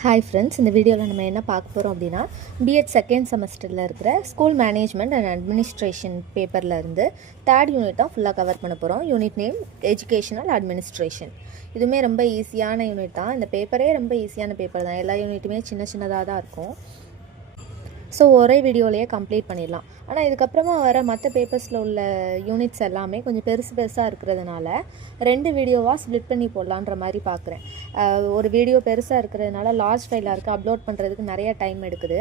Hi friends, இந்த வீடியோவில் நம்ம என்ன பார்க்க போகிறோம் அப்படின்னா B.Ed செகண்ட் செமஸ்டரில் இருக்கிற ஸ்கூல் மேனேஜ்மெண்ட் அண்ட் அட்மினிஸ்ட்ரேஷன் பேப்பரில் இருந்து தேர்ட் யூனிட் தான் ஃபுல்லாக கவர் பண்ண போகிறோம். Unit name educational administration. இதுவுமே ரொம்ப ஈஸியான யூனிட் தான். இந்த பேப்பரே ரொம்ப ஈஸியான பேப்பர் தான். எல்லா யூனிட்டுமே சின்ன சின்னதாக தான் இருக்கும். ஸோ ஒரே வீடியோலேயே கம்ப்ளீட் பண்ணிடலாம். ஆனால் இதுக்கப்புறமா வர மற்ற பேப்பர்ஸில் உள்ள யூனிட்ஸ் எல்லாமே கொஞ்சம் பெருசாக இருக்கிறதுனால 2 வீடியோவாக ஸ்ப்ளிட் பண்ணி போடலான்ற மாதிரி பார்க்குறேன். ஒரு வீடியோ பெருசாக இருக்கிறதுனால லார்ஜ் ஃபைலாக இருக்குது, அப்லோட் பண்ணுறதுக்கு நிறைய டைம் எடுக்குது.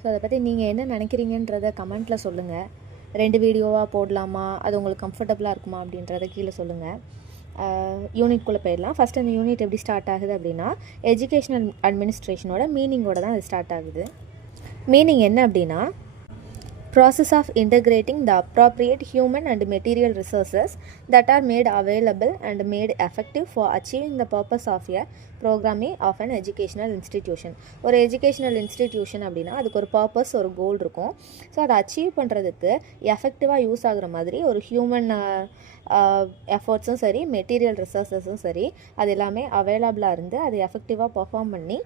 ஸோ அதை பற்றி நீங்கள் என்ன நினைக்கிறீங்கன்றதை கமெண்ட்டில் சொல்லுங்கள். 2 வீடியோவாக போடலாமா, அது உங்களுக்கு கம்ஃபர்டபுளாக இருக்குமா அப்படின்றத கீழே சொல்லுங்கள். யூனிட்குள்ளே போயிடலாம். ஃபஸ்ட் அந்த யூனிட் எப்படி ஸ்டார்ட் ஆகுது அப்படின்னா எஜுகேஷனல் அட்மினிஸ்ட்ரேஷனோட மீனிங்கோட தான் அது ஸ்டார்ட் ஆகுது. மீனிங் என்ன அப்படின்னா process of integrating the appropriate human and material resources that are made available and made effective for achieving the purpose of a programming of an educational institution. ஒரு educational institution அப்படின்னா அதுக்கு ஒரு purpose, ஒரு கோல் இருக்கும். So அதை achieve பண்ணுறதுக்கு எஃபெக்டிவாக use ஆகுற மாதிரி ஒரு ஹியூமன் எஃபர்ட்ஸும் சரி, மெட்டீரியல் ரிசோர்ஸஸும் சரி, அது எல்லாமே அவைலபிளாக இருந்து அது எஃபெக்டிவாக பர்ஃபார்ம் பண்ணி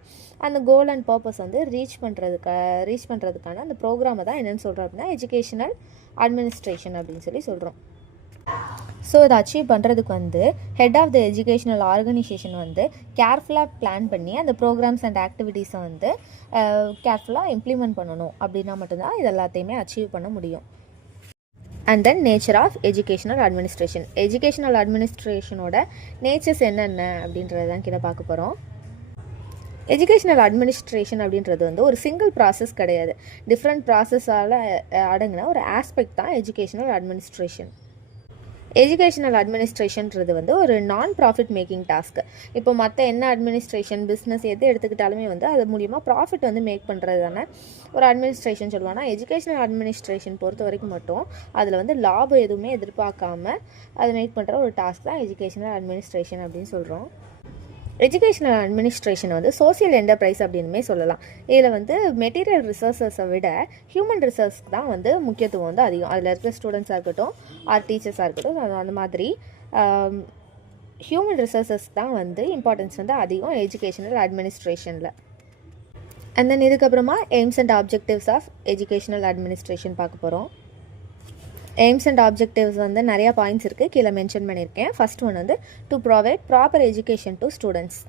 அந்த கோல் அண்ட் பர்பஸ் வந்து ரீச் பண்ணுறதுக்கான அந்த ப்ரோக்ராமை தான் என்னென்னு சொல்கிறோம் அப்படின்னா எஜுகேஷனல் அட்மினிஸ்ட்ரேஷன் அப்படின்னு சொல்லி சொல்கிறோம். ஸோ இதை அச்சீவ் பண்ணுறதுக்கு வந்து head of the educational organisation வந்து கேர்ஃபுல்லாக பிளான் பண்ணி அந்த ப்ரோக்ராம்ஸ் அண்ட் ஆக்டிவிட்டீஸை வந்து கேர்ஃபுல்லாக இம்ப்ளிமெண்ட் பண்ணணும். அப்படின்னா மட்டும்தான் இது எல்லாத்தையுமே அச்சீவ் பண்ண முடியும். And then nature of educational administration. Educational அட்மினிஸ்ட்ரேஷனோட நேச்சர்ஸ் என்னென்ன அப்படின்றத தான் கீழே பார்க்க போகிறோம். எஜுகேஷனல் அட்மினிஸ்ட்ரேஷன் அப்படின்றது வந்து ஒரு சிங்கிள் ப்ராசஸ் கிடையாது. டிஃப்ரெண்ட் ப்ராசஸால் அடங்கின ஒரு ஆஸ்பெக்ட் தான் எஜுகேஷனல் அட்மினிஸ்ட்ரேஷன். எஜுகேஷனல் அட்மினிஸ்ட்ரேஷன்றது வந்து ஒரு நான் ப்ராஃபிட் மேக்கிங் டாஸ்க்கு. இப்போ மற்ற என்ன அட்மினிஸ்ட்ரேஷன், பிஸ்னஸ் எது எடுத்துக்கிட்டாலுமே வந்து அது மூலிமா ப்ராஃபிட் வந்து மேக் பண்ணுறது தானே ஒரு அட்மினிஸ்ட்ரேஷன் சொல்லுவாங்க. எஜுகேஷனல் அட்மினிஸ்ட்ரேஷன் பொறுத்த வரைக்கும் மட்டும் அதில் வந்து லாபம் எதுவுமே எதிர்பார்க்காம அதை மேக் பண்ணுற ஒரு டாஸ்க் தான் எஜுகேஷனல் அட்மினிஸ்ட்ரேஷன் அப்படின்னு சொல்கிறோம். எஜுகேஷனல் அட்மினிஸ்ட்ரேஷன் வந்து சோசியல் என்டர்பிரைஸ் அப்படின்னுமே சொல்லலாம். இதில் வந்து மெட்டீரியல் ரிசோர்ஸஸை விட ஹியூமன் ரிசோர்ஸ்க்கு தான் வந்து முக்கியத்துவம் வந்து அதிகம். அதில் இருக்கிற ஸ்டூடெண்ட்ஸாக இருக்கட்டும், டீச்சர்ஸாக இருக்கட்டும், அந்த மாதிரி ஹியூமன் ரிசோர்ஸஸ் தான் வந்து இம்பார்ட்டன்ஸ் வந்து அதிகம் எஜுகேஷனல் அட்மினிஸ்ட்ரேஷனில். அண்ட் தென் இதுக்கப்புறமா aims and objectives of educational administration பார்க்க போகிறோம். எய்ம்ஸ் அண்ட் ஆப்ஜெக்டிவ்ஸ் வந்து நிறையா பாயிண்ட்ஸ் இருக்குது, கீழே மென்ஷன் பண்ணியிருக்கேன். ஃபர்ஸ்ட் ஒன் வந்து to provide proper education to students.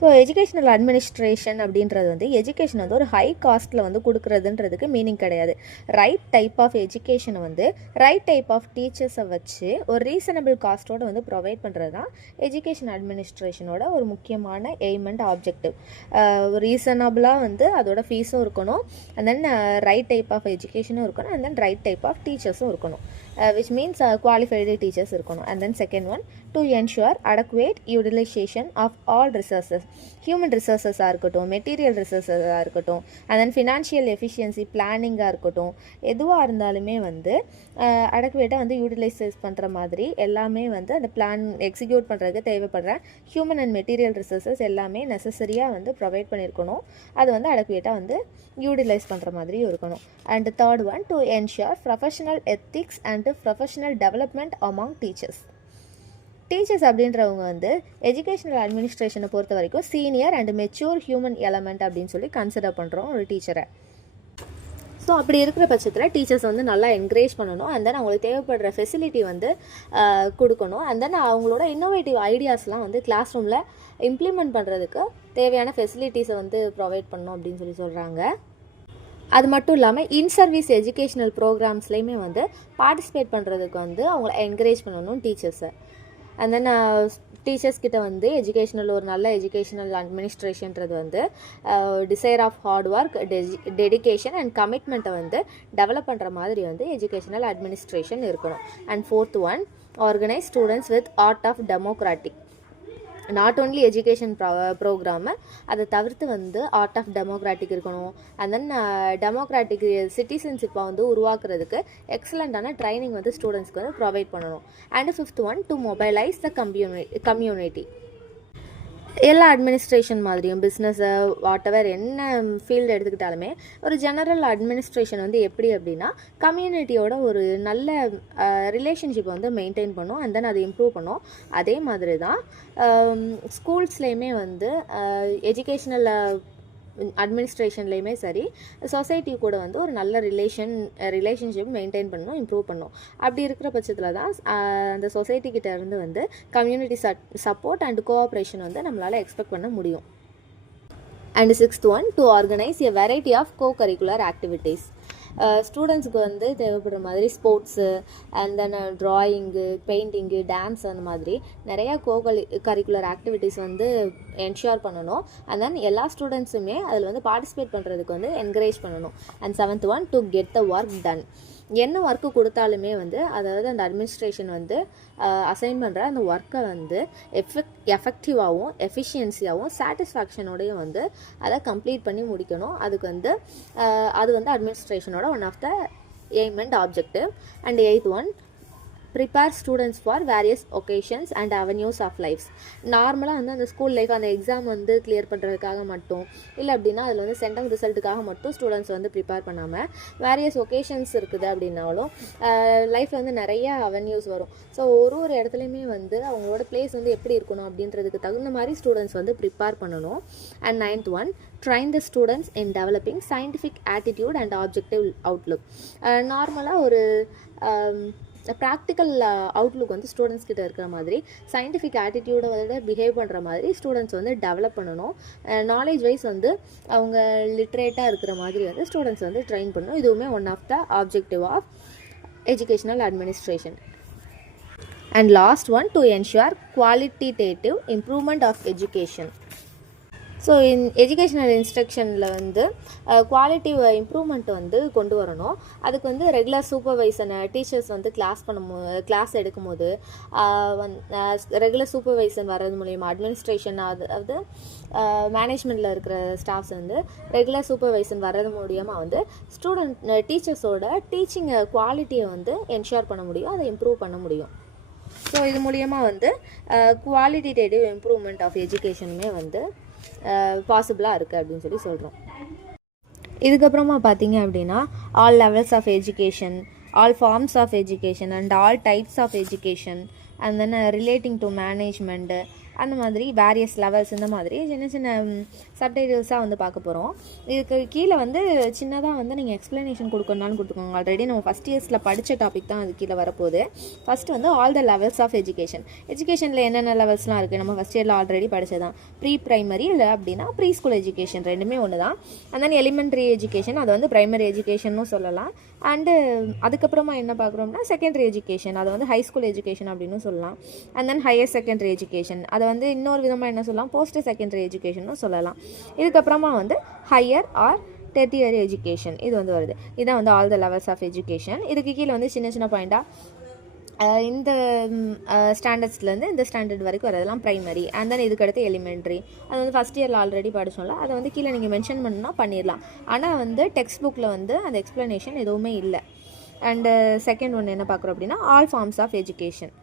So educational administration அப்படின்றது வந்து எஜுகேஷன் வந்து ஒரு ஹை காஸ்ட்டில் வந்து கொடுக்குறதுன்றதுக்கு மீனிங் கிடையாது. ரைட் டைப் ஆஃப் எஜுகேஷனை வந்து ரைட் டைப் ஆஃப் டீச்சர்ஸை வச்சு ஒரு ரீசனபிள் காஸ்ட்டோடு வந்து ப்ரொவைட் பண்ணுறது தான் எஜுகேஷன் அட்மினிஸ்ட்ரேஷனோட ஒரு முக்கியமான எய்ம் அண்ட் ஆப்ஜெக்டிவ். ரீசனபிளாக வந்து அதோட ஃபீஸும் இருக்கணும், and then right type of எஜுகேஷனும் இருக்கணும், and then right type of டீச்சர்ஸும் இருக்கணும், which means qualified teachers இருக்கணும். And then second one, to ensure adequate utilization of all resources. Human resources இருக்கட்டும், மெட்டீரியல் ரிசோர்ஸஸாக இருக்கட்டும், and then financial efficiency பிளானிங்காக இருக்கட்டும், எதுவாக இருந்தாலுமே வந்து அடக்குவேட்டாக வந்து யூட்டிலைஸ் பண்ணுற மாதிரி எல்லாமே வந்து அந்த பிளான் எக்ஸிக்யூட் பண்ணுறதுக்கு தேவைப்படுற ஹியூமன் அண்ட் மெட்டீரியல் ரிசோர்ஸஸ் எல்லாமே நெசசரியாக வந்து ப்ரொவைட் பண்ணியிருக்கணும். அது வந்து அடக்குவேட்டாக வந்து யூட்டிலைஸ் பண்ணுற மாதிரியும் இருக்கணும். And third one, to ensure professional ethics and professional development among teachers. Teachers அப்படின்றவங்க வந்து எஜுகேஷனல் அட்மினிஸ்ட்ரேஷனை பொறுத்த வரைக்கும் senior and mature human element அப்படின்னு சொல்லி கன்சிடர் பண்ணுறோம் ஒரு டீச்சரை. ஸோ அப்படி இருக்கிற பட்சத்தில் டீச்சர்ஸ் வந்து நல்லா என்கரேஜ் பண்ணணும், அண்ட் தென் அவங்களுக்கு தேவைப்படுற ஃபெசிலிட்டி வந்து கொடுக்கணும், அண்ட் தென் அவங்களோட இன்னோவேட்டிவ் ஐடியாஸ்லாம் வந்து கிளாஸ் ரூமில் இம்ப்ளிமெண்ட் பண்ணுறதுக்கு தேவையான ஃபெசிலிட்டிஸை வந்து ப்ரொவைட் பண்ணணும் அப்படின்னு சொல்லி சொல்கிறாங்க. அது மட்டும் இல்லாமல் இன் சர்வீஸ் எஜுகேஷ்னல் ப்ரோக்ராம்ஸ்லேயுமே வந்து பார்ட்டிசிபேட் பண்ணுறதுக்கு வந்து அவங்கள என்கரேஜ் பண்ணணும் டீச்சர்ஸை. அண்ட் தென் டீச்சர்ஸ் கிட்ட வந்து ஒரு நல்ல எஜுகேஷனல் அட்மினிஸ்ட்ரேஷன்றது வந்து desire of hard work, dedication and கமிட்மெண்ட்டை வந்து டெவலப் பண்ணுற மாதிரி வந்து எஜுகேஷனல் அட்மினிஸ்ட்ரேஷன் இருக்கணும். And fourth one, organise students with art of democratic. Not only education programme, அதை தவிர்த்து வந்து ஆர்ட் ஆஃப் டெமோக்ராட்டிக் இருக்கணும். அண்ட் தென் டெமோக்ராட்டிக் சிட்டிசன்ஷிப்பை வந்து உருவாக்குறதுக்கு எக்ஸலண்ட்டான ட்ரைனிங் வந்து ஸ்டூடெண்ட்ஸ்க்கு வந்து ப்ரொவைட் பண்ணணும். And fifth one, to mobilise the community. எல்லா அட்மினிஸ்ட்ரேஷன் மாதிரியும் பிஸ்னஸை வாட்டெவர் என்ன ஃபீல்டு எடுத்துக்கிட்டாலுமே ஒரு ஜெனரல் அட்மினிஸ்ட்ரேஷன் வந்து எப்படி அப்படின்னா கம்யூனிட்டியோட ஒரு நல்ல ரிலேஷன்ஷிப்பை வந்து மெயின்டைன் பண்ணும் அண்ட் தென் அதை இம்ப்ரூவ் பண்ணும். அதே மாதிரி தான் ஸ்கூல்ஸ்லேயுமே வந்து எஜுகேஷ்னல் அட்மினிஸ்ட்ரேஷன்லேயுமே சரி சொசைட்டி கூட வந்து ஒரு நல்ல ரிலேஷன்ஷிப் மெயின்டைன் பண்ணணும், இம்ப்ரூவ் பண்ணணும். அப்படி இருக்கிற பட்சத்தில் தான் அந்த சொசைட்டிக்கிட்ட இருந்து வந்து கம்யூனிட்டி சப்போர்ட் அண்ட் கோஆப்ரேஷன் வந்து நம்மளால் எக்ஸ்பெக்ட் பண்ண முடியும். And 6th one, to organize a variety of co-curricular activities. ஸ்டூடெண்ட்ஸுக்கு வந்து தேவைப்படுற மாதிரி sports and then drawing, painting, dance அந்த மாதிரி நிறையா கரிக்குலர் ஆக்டிவிட்டீஸ் வந்து என்ஷூர் பண்ணணும். அண்ட் தென் எல்லா ஸ்டூடெண்ட்ஸுமே அதில் வந்து பார்ட்டிசிபேட் பண்ணுறதுக்கு வந்து என்கரேஜ் பண்ணணும். And 7th one, to get the work done. என்ன ஒர்க்கு கொடுத்தாலுமே வந்து அதாவது அந்த அட்மினிஸ்ட்ரேஷன் வந்து அசைன் பண்ணுற அந்த ஒர்க்கை வந்து எஃபெக்டிவாகவும் எஃபிஷியன்சியாகவும் சாட்டிஸ்ஃபேக்ஷனோடையும் வந்து அதை கம்ப்ளீட் பண்ணி முடிக்கணும். அதுக்கு வந்து அது வந்து அட்மினிஸ்ட்ரேஷனோட one of the aim and objective. And 8th one, prepare students for various vocations and avenues of lifes. நார்மலாக வந்து அந்த ஸ்கூல் லைஃப் அந்த எக்ஸாம் வந்து கிளியர் பண்ணுறதுக்காக மட்டும் இல்லை அப்படின்னா அதில் வந்து சென்டம் ரிசல்ட்டுக்காக மட்டும் ஸ்டூடெண்ட்ஸ் வந்து ப்ரிப்பேர் பண்ணாமல் வேரியஸ் ஒகேஷன்ஸ் இருக்குது அப்படின்னாலும் லைஃப்பில் வந்து நிறைய அவென்யூஸ் வரும். ஸோ ஒரு இடத்துலையுமே வந்து அவங்களோட பிளேஸ் வந்து எப்படி இருக்கணும் அப்படின்றதுக்கு தகுந்த மாதிரி ஸ்டூடெண்ட்ஸ் வந்து ப்ரிப்பேர் பண்ணணும். And 9th one, train the students in developing scientific attitude and objective outlook. நார்மலாக ஒரு ப்ராக்டிக்கல் அவுட்லுக் வந்து ஸ்டூடெண்ட்ஸ் கிட்ட இருக்கிற மாதிரி சயின்டிஃபிக் ஆட்டிடியூடை வந்து பிஹேவ் பண்ணுற மாதிரி ஸ்டூடெண்ட்ஸ் வந்து டெவலப் பண்ணணும். நாலேஜ் வைஸ் வந்து அவங்க லிட்ரேட்டாக இருக்கிற மாதிரி வந்து ஸ்டூடெண்ட்ஸ் வந்து ட்ரெயின் பண்ணணும். இதுவுமே one of the objective of educational administration. And last one, to ensure qualitative improvement of education. So educational இன்ஸ்ட்ரக்ஷனில் வந்து குவாலிட்டிவ் இம்ப்ரூவ்மெண்ட் வந்து கொண்டு வரணும். அதுக்கு வந்து ரெகுலர் சூப்பர்வைசர் டீச்சர்ஸ் வந்து கிளாஸ் எடுக்கும்போது ரெகுலர் சூப்பர்வைசர் வர்றது மூலயமா அட்மினிஸ்ட்ரேஷன் அதாவது மேனேஜ்மெண்ட்டில் இருக்கிற ஸ்டாஃப்ஸ் வந்து ரெகுலர் சூப்பர்வைசர் வர்றது மூலியமாக வந்து டீச்சர்ஸோட டீச்சிங் குவாலிட்டியை வந்து என்ஷூர் பண்ண முடியும், அதை இம்ப்ரூவ் பண்ண முடியும். ஸோ இது மூலியமாக வந்து குவாலிட்டேட்டிவ் இம்ப்ரூவ்மெண்ட் ஆஃப் எஜுகேஷனுமே வந்து பாசிபிளாக இருக்குது அப்படின்னு சொல்லி சொல்கிறோம். இதுக்கப்புறமா பார்த்தீங்க அப்படின்னா all levels of education, all forms of education and all types of education and then relating to management அந்த மாதிரி வேரியஸ் லெவல்ஸ் இந்த மாதிரி சின்ன சின்ன சப்டைட்டில்ஸாக வந்து பார்க்க போகிறோம். இதுக்கு கீழே வந்து சின்னதாக வந்து நீங்கள் எக்ஸ்ப்ளனேஷன் கொடுக்கணும்னாலும் கொடுத்துக்கோங்க. ஆல்ரெடி நம்ம ஃபஸ்ட் இயர்ஸில் படித்த டாபிக் தான் அது கீழே வரப்போகுது. ஃபஸ்ட்டு வந்து all the levels of education. எஜுகேஷனில் என்னென்ன லெவல்ஸ்லாம் இருக்குது நம்ம ஃபஸ்ட் இயரில் ஆல்ரெடி படித்ததான். ப்ரீ ப்ரைமரி இல்லை அப்படின்னா ப்ரீ ஸ்கூல் எஜுகேஷன் ரெண்டுமே ஒன்று தான். அண்ட் தென் எலிமெண்ட்ரி எஜுகேஷன், அது வந்து ப்ரைமரி எஜுகேஷன்னு சொல்லலாம். அண்டு அதுக்கப்புறமா என்ன பார்க்குறோம்னா செகண்டரி எஜுகேஷன், அதை வந்து ஹை ஸ்கூல் எஜுகேஷன் அப்படின்னு சொல்லலாம். And then higher secondary education, அதை வந்து இன்னொரு விதமாக என்ன சொல்லலாம், போஸ்ட் செகண்டரி எஜுகேஷன் சொல்லலாம். இதுக்கப்புறமா வந்து ஹையர் ஆர் டெர்டியரி எஜுகேஷன் இது வந்து வருது. இதுதான் வந்து all the levels of education. இதுக்கு கீழே வந்து சின்ன சின்ன பாயிண்டாக இந்த ஸ்டாண்டர்ட்ஸ்லேருந்து இந்த ஸ்டாண்டர்ட் வரைக்கும் வரதெல்லாம் ப்ரைமரி. அண்ட் தென் இதுக்கடுத்து எலிமெண்ட்ரி, அது வந்து ஃபஸ்ட் இயரில் ஆல்ரெடி படிச்சோம்ல, அதை வந்து கீழே நீங்கள் மென்ஷன் பண்ணணும்னா பண்ணிடலாம். ஆனால் வந்து டெக்ஸ்ட் புக்கில் வந்து அந்த எக்ஸ்ப்ளனேஷன் எதுவுமே இல்லை. அண்டு செகண்ட் ஒன்று என்ன பார்க்குறோம் அப்படின்னா all forms of education.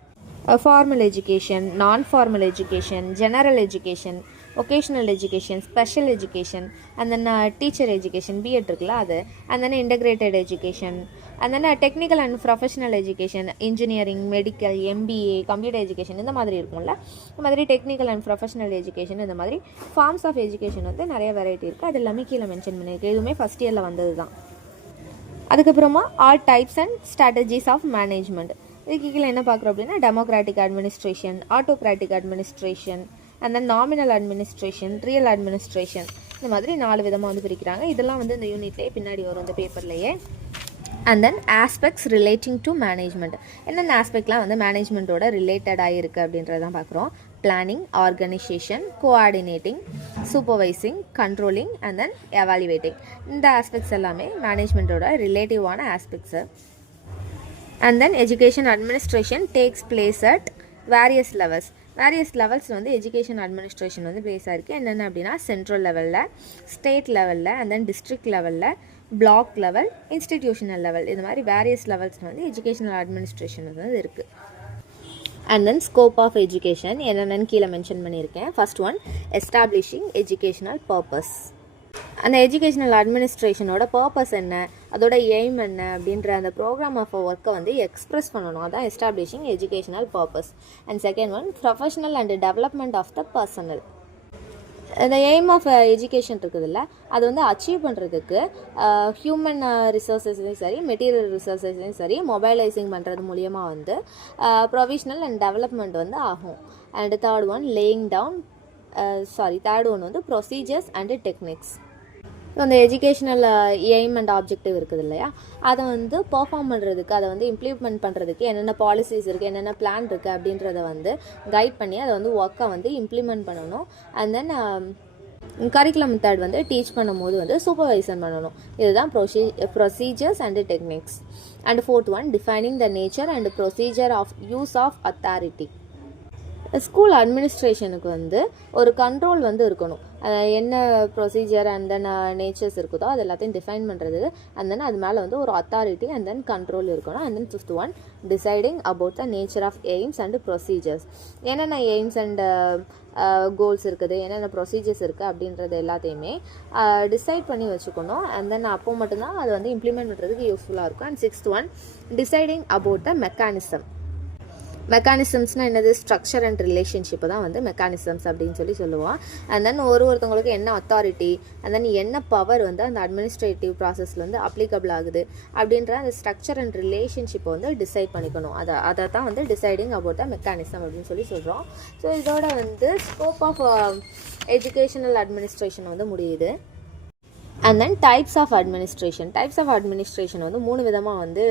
Formal education, non formal education, general education, vocational education, special education, and then teacher education B.Ed இருக்குல்ல அது, and then integrated education, and then technical and professional education, engineering, medical, MBA, computer education இந்த மாதிரி இருக்கும்ல. இந்த மாதிரி technical and professional education இந்த மாதிரி forms of education வந்து நிறைய வெரைட்டி இருக்குது. அது எல்லாமே கீழே மென்ஷன் பண்ணியிருக்கு. இதுவுமே ஃபஸ்ட் இயரில் வந்தது தான். அதுக்கப்புறமா all types and strategies of management. இதுக்கு கீழே என்ன பார்க்குறோம் அப்படின்னா democratic administration, autocratic administration, and then nominal administration, real administration, இந்த மாதிரி 4 விதமாக வந்து பிரிக்கிறாங்க. இதெல்லாம் வந்து இந்த யூனிட்லேயே பின்னாடி வரும் இந்த பேப்பர்லேயே. And then aspects relating to management, என்னென்ன ஆஸ்பெக்ட்லாம் வந்து மேனேஜ்மெண்ட்டோட ரிலேட்டடாக இருக்குது அப்படின்றதான் பார்க்குறோம். Planning, organisation, coordinating, supervising, controlling and then evaluating. இந்த ஆஸ்பெக்ட்ஸ் எல்லாமே மேனேஜ்மெண்ட்டோட ரிலேட்டிவான aspects. And then education administration takes place at various levels. Various levels வந்து எஜுகேஷன் அட்மினிஸ்ட்ரேஷன் வந்து பிளேஸ் ஆகிருக்கு. என்னென்ன அப்படின்னா சென்ட்ரல் லெவலில், ஸ்டேட் லெவலில், அண்ட் தென் டிஸ்ட்ரிக்ட் லெவலில், பிளாக் லெவல், இன்ஸ்டிடியூஷனல் லெவல், இது மாதிரி வேரியஸ் லெவல்ஸ் வந்து எஜுகேஷனல் அட்மினிஸ்ட்ரேஷன் வந்து இருக்குது. And then scope of education என்னென்னு கீழே மென்ஷன் பண்ணியிருக்கேன். First one, establishing educational purpose. அந்த எஜுகேஷனல் அட்மினிஸ்ட்ரேஷனோட பர்பஸ் என்ன, அதோட எய்ம் என்ன அப்படின்ற அந்த ப்ரோக்ராம் ஆஃப் ஒர்க்கை வந்து எக்ஸ்ப்ரெஸ் பண்ணணும். அதான் establishing educational purpose. And second one, professional and development of the personnel. இந்த எய்ம் ஆஃப் எஜுகேஷன் இருக்குதுல்ல, அது வந்து அச்சீவ் பண்ணுறதுக்கு ஹியூமன் ரிசோர்ஸஸையும் சரி, மெட்டீரியல் ரிசோர்ஸஸையும் சரி மொபைலைசிங் பண்ணுறது மூலியமாக வந்து ப்ரொஃபஷனல் அண்ட் டெவலப்மெண்ட் வந்து ஆகும். அண்ட் தேர்ட் ஒன் வந்து ப்ரொசீஜர்ஸ் அண்டு டெக்னிக்ஸ். ஸோ அந்த எஜுகேஷனல் எய்ம் அண்ட் ஆப்ஜெக்டிவ் இருக்குது இல்லையா, அதை வந்து பர்ஃபார்ம் பண்ணுறதுக்கு, அதை வந்து இம்ப்ளிமெண்ட் பண்ணுறதுக்கு என்னென்ன பாலிசிஸ் இருக்குது, என்னென்ன பிளான் இருக்குது அப்படின்றத வந்து கைட் பண்ணி அதை வந்து ஒர்க்கை வந்து இம்ப்ளிமெண்ட் பண்ணணும். அண்ட் தென் கரிக்குலம் மெத்தட் வந்து டீச் பண்ணும்போது வந்து சூப்பர்வைசன் பண்ணணும். இதுதான் procedures and techniques. And fourth one, defining the nature and procedure of use of authority. School அட்மினிஸ்ட்ரேஷனுக்கு வந்து ஒரு கண்ட்ரோல் வந்து இருக்கணும். என்ன ப்ரொசீஜர் அண்ட் தென் நேச்சர்ஸ் இருக்குதோ அது எல்லாத்தையும் டிஃபைன் பண்ணுறதுக்கு, அண்ட் தென் அது மேலே வந்து ஒரு அத்தாரிட்டி அண்ட் தென் கண்ட்ரோல் இருக்கணும். And then fifth one, deciding about the nature of aims and procedures. என்னென்ன எய்ம்ஸ் அண்ட் கோல்ஸ் இருக்குது, என்னென்ன ப்ரொசீஜர்ஸ் இருக்குது அப்படின்றது எல்லாத்தையுமே டிசைட் பண்ணி வச்சுக்கணும். அண்ட் தென் அப்போ மட்டும்தான் அது வந்து இம்ப்ளிமெண்ட் பண்ணுறதுக்கு யூஸ்ஃபுல்லாக இருக்கும். And sixth one, deciding about the mechanism. மெக்கானிசம்ஸ்னால் என்னது, ஸ்ட்ரக்சர் அண்ட் ரிலேஷன்ஷிப்பை தான் வந்து மெக்கானிசம்ஸ் அப்படின்னு சொல்லுவோம். அண்ட் தென் ஒருத்தவங்களுக்கு என்ன அத்தாரிட்டி, அண்ட் தென் என்ன பவர் வந்து அந்த அட்மினிஸ்ட்ரேட்டிவ் ப்ராசஸில் வந்து அப்ளிகபிள் ஆகுது அப்படின்ற அந்த ஸ்ட்ரக்சர் அண்ட் ரிலேஷன்ஷிப்பை வந்து டிசைட் பண்ணிக்கணும். அதை தான் வந்து டிசைடிங் அபவுட் த மெக்கானிசம் அப்படின்னு சொல்கிறோம். ஸோ இதோட வந்து ஸ்கோப் ஆஃப் எஜுகேஷனல் அட்மினிஸ்ட்ரேஷன் வந்து முடியுது. And then types of administration வந்து 3 விதமாக வந்து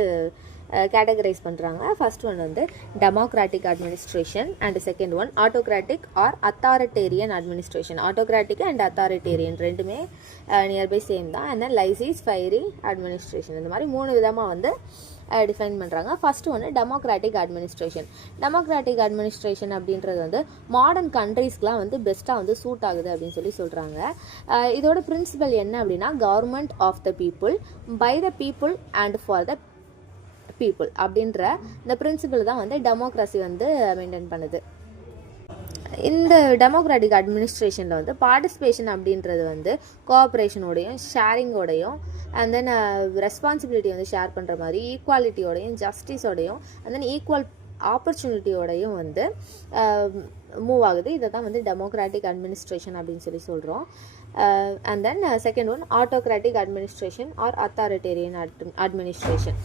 கேட்டகரைஸ் பண்ணுறாங்க. ஃபர்ஸ்ட் ஒன் வந்து democratic administration, and second one autocratic or authoritarian administration. Autocratic and authoritarian ரெண்டுமே நியர்பை சேம் தான். And then laissez faire administration. இந்த மாதிரி 3 விதமாக வந்து டிஃபைன் பண்ணுறாங்க. ஃபர்ஸ்ட் ஒன்று டெமோக்ராட்டிக் அட்மினிஸ்ட்ரேஷன். டெமோக்ராட்டிக் அட்மினிஸ்ட்ரேஷன் அப்படின்றது வந்து மாடர்ன் கண்ட்ரீஸ்க்குலாம் வந்து பெஸ்ட்டாக வந்து சூட் ஆகுது அப்படின்னு சொல்கிறாங்க. இதோட பிரின்சிபல் என்ன அப்படின்னா, government of the people, by the people and for the people அப்படின்ற இந்த பிரின்சிபல் தான் வந்து டெமோக்ரஸி வந்து மெயின்டைன் பண்ணுது. இந்த டெமோக்ராட்டிக் அட்மினிஸ்ட்ரேஷனில் வந்து பார்ட்டிசிபேஷன் அப்படின்றது வந்து கோஆப்ரேஷனோடையும் ஷேரிங்கோடையும் அண்ட் தென் ரெஸ்பான்சிபிலிட்டி வந்து ஷேர் பண்ணுற மாதிரி ஈக்குவாலிட்டியோடையும் ஜஸ்டிஸோடையும் அண்ட் தென் ஈக்குவல் ஆப்பர்ச்சுனிட்டியோடையும் வந்து மூவ் ஆகுது. இதை தான் வந்து டெமோக்ராட்டிக் அட்மினிஸ்ட்ரேஷன் அப்படின்னு சொல்கிறோம். And then second one autocratic administration or authoritarian administration.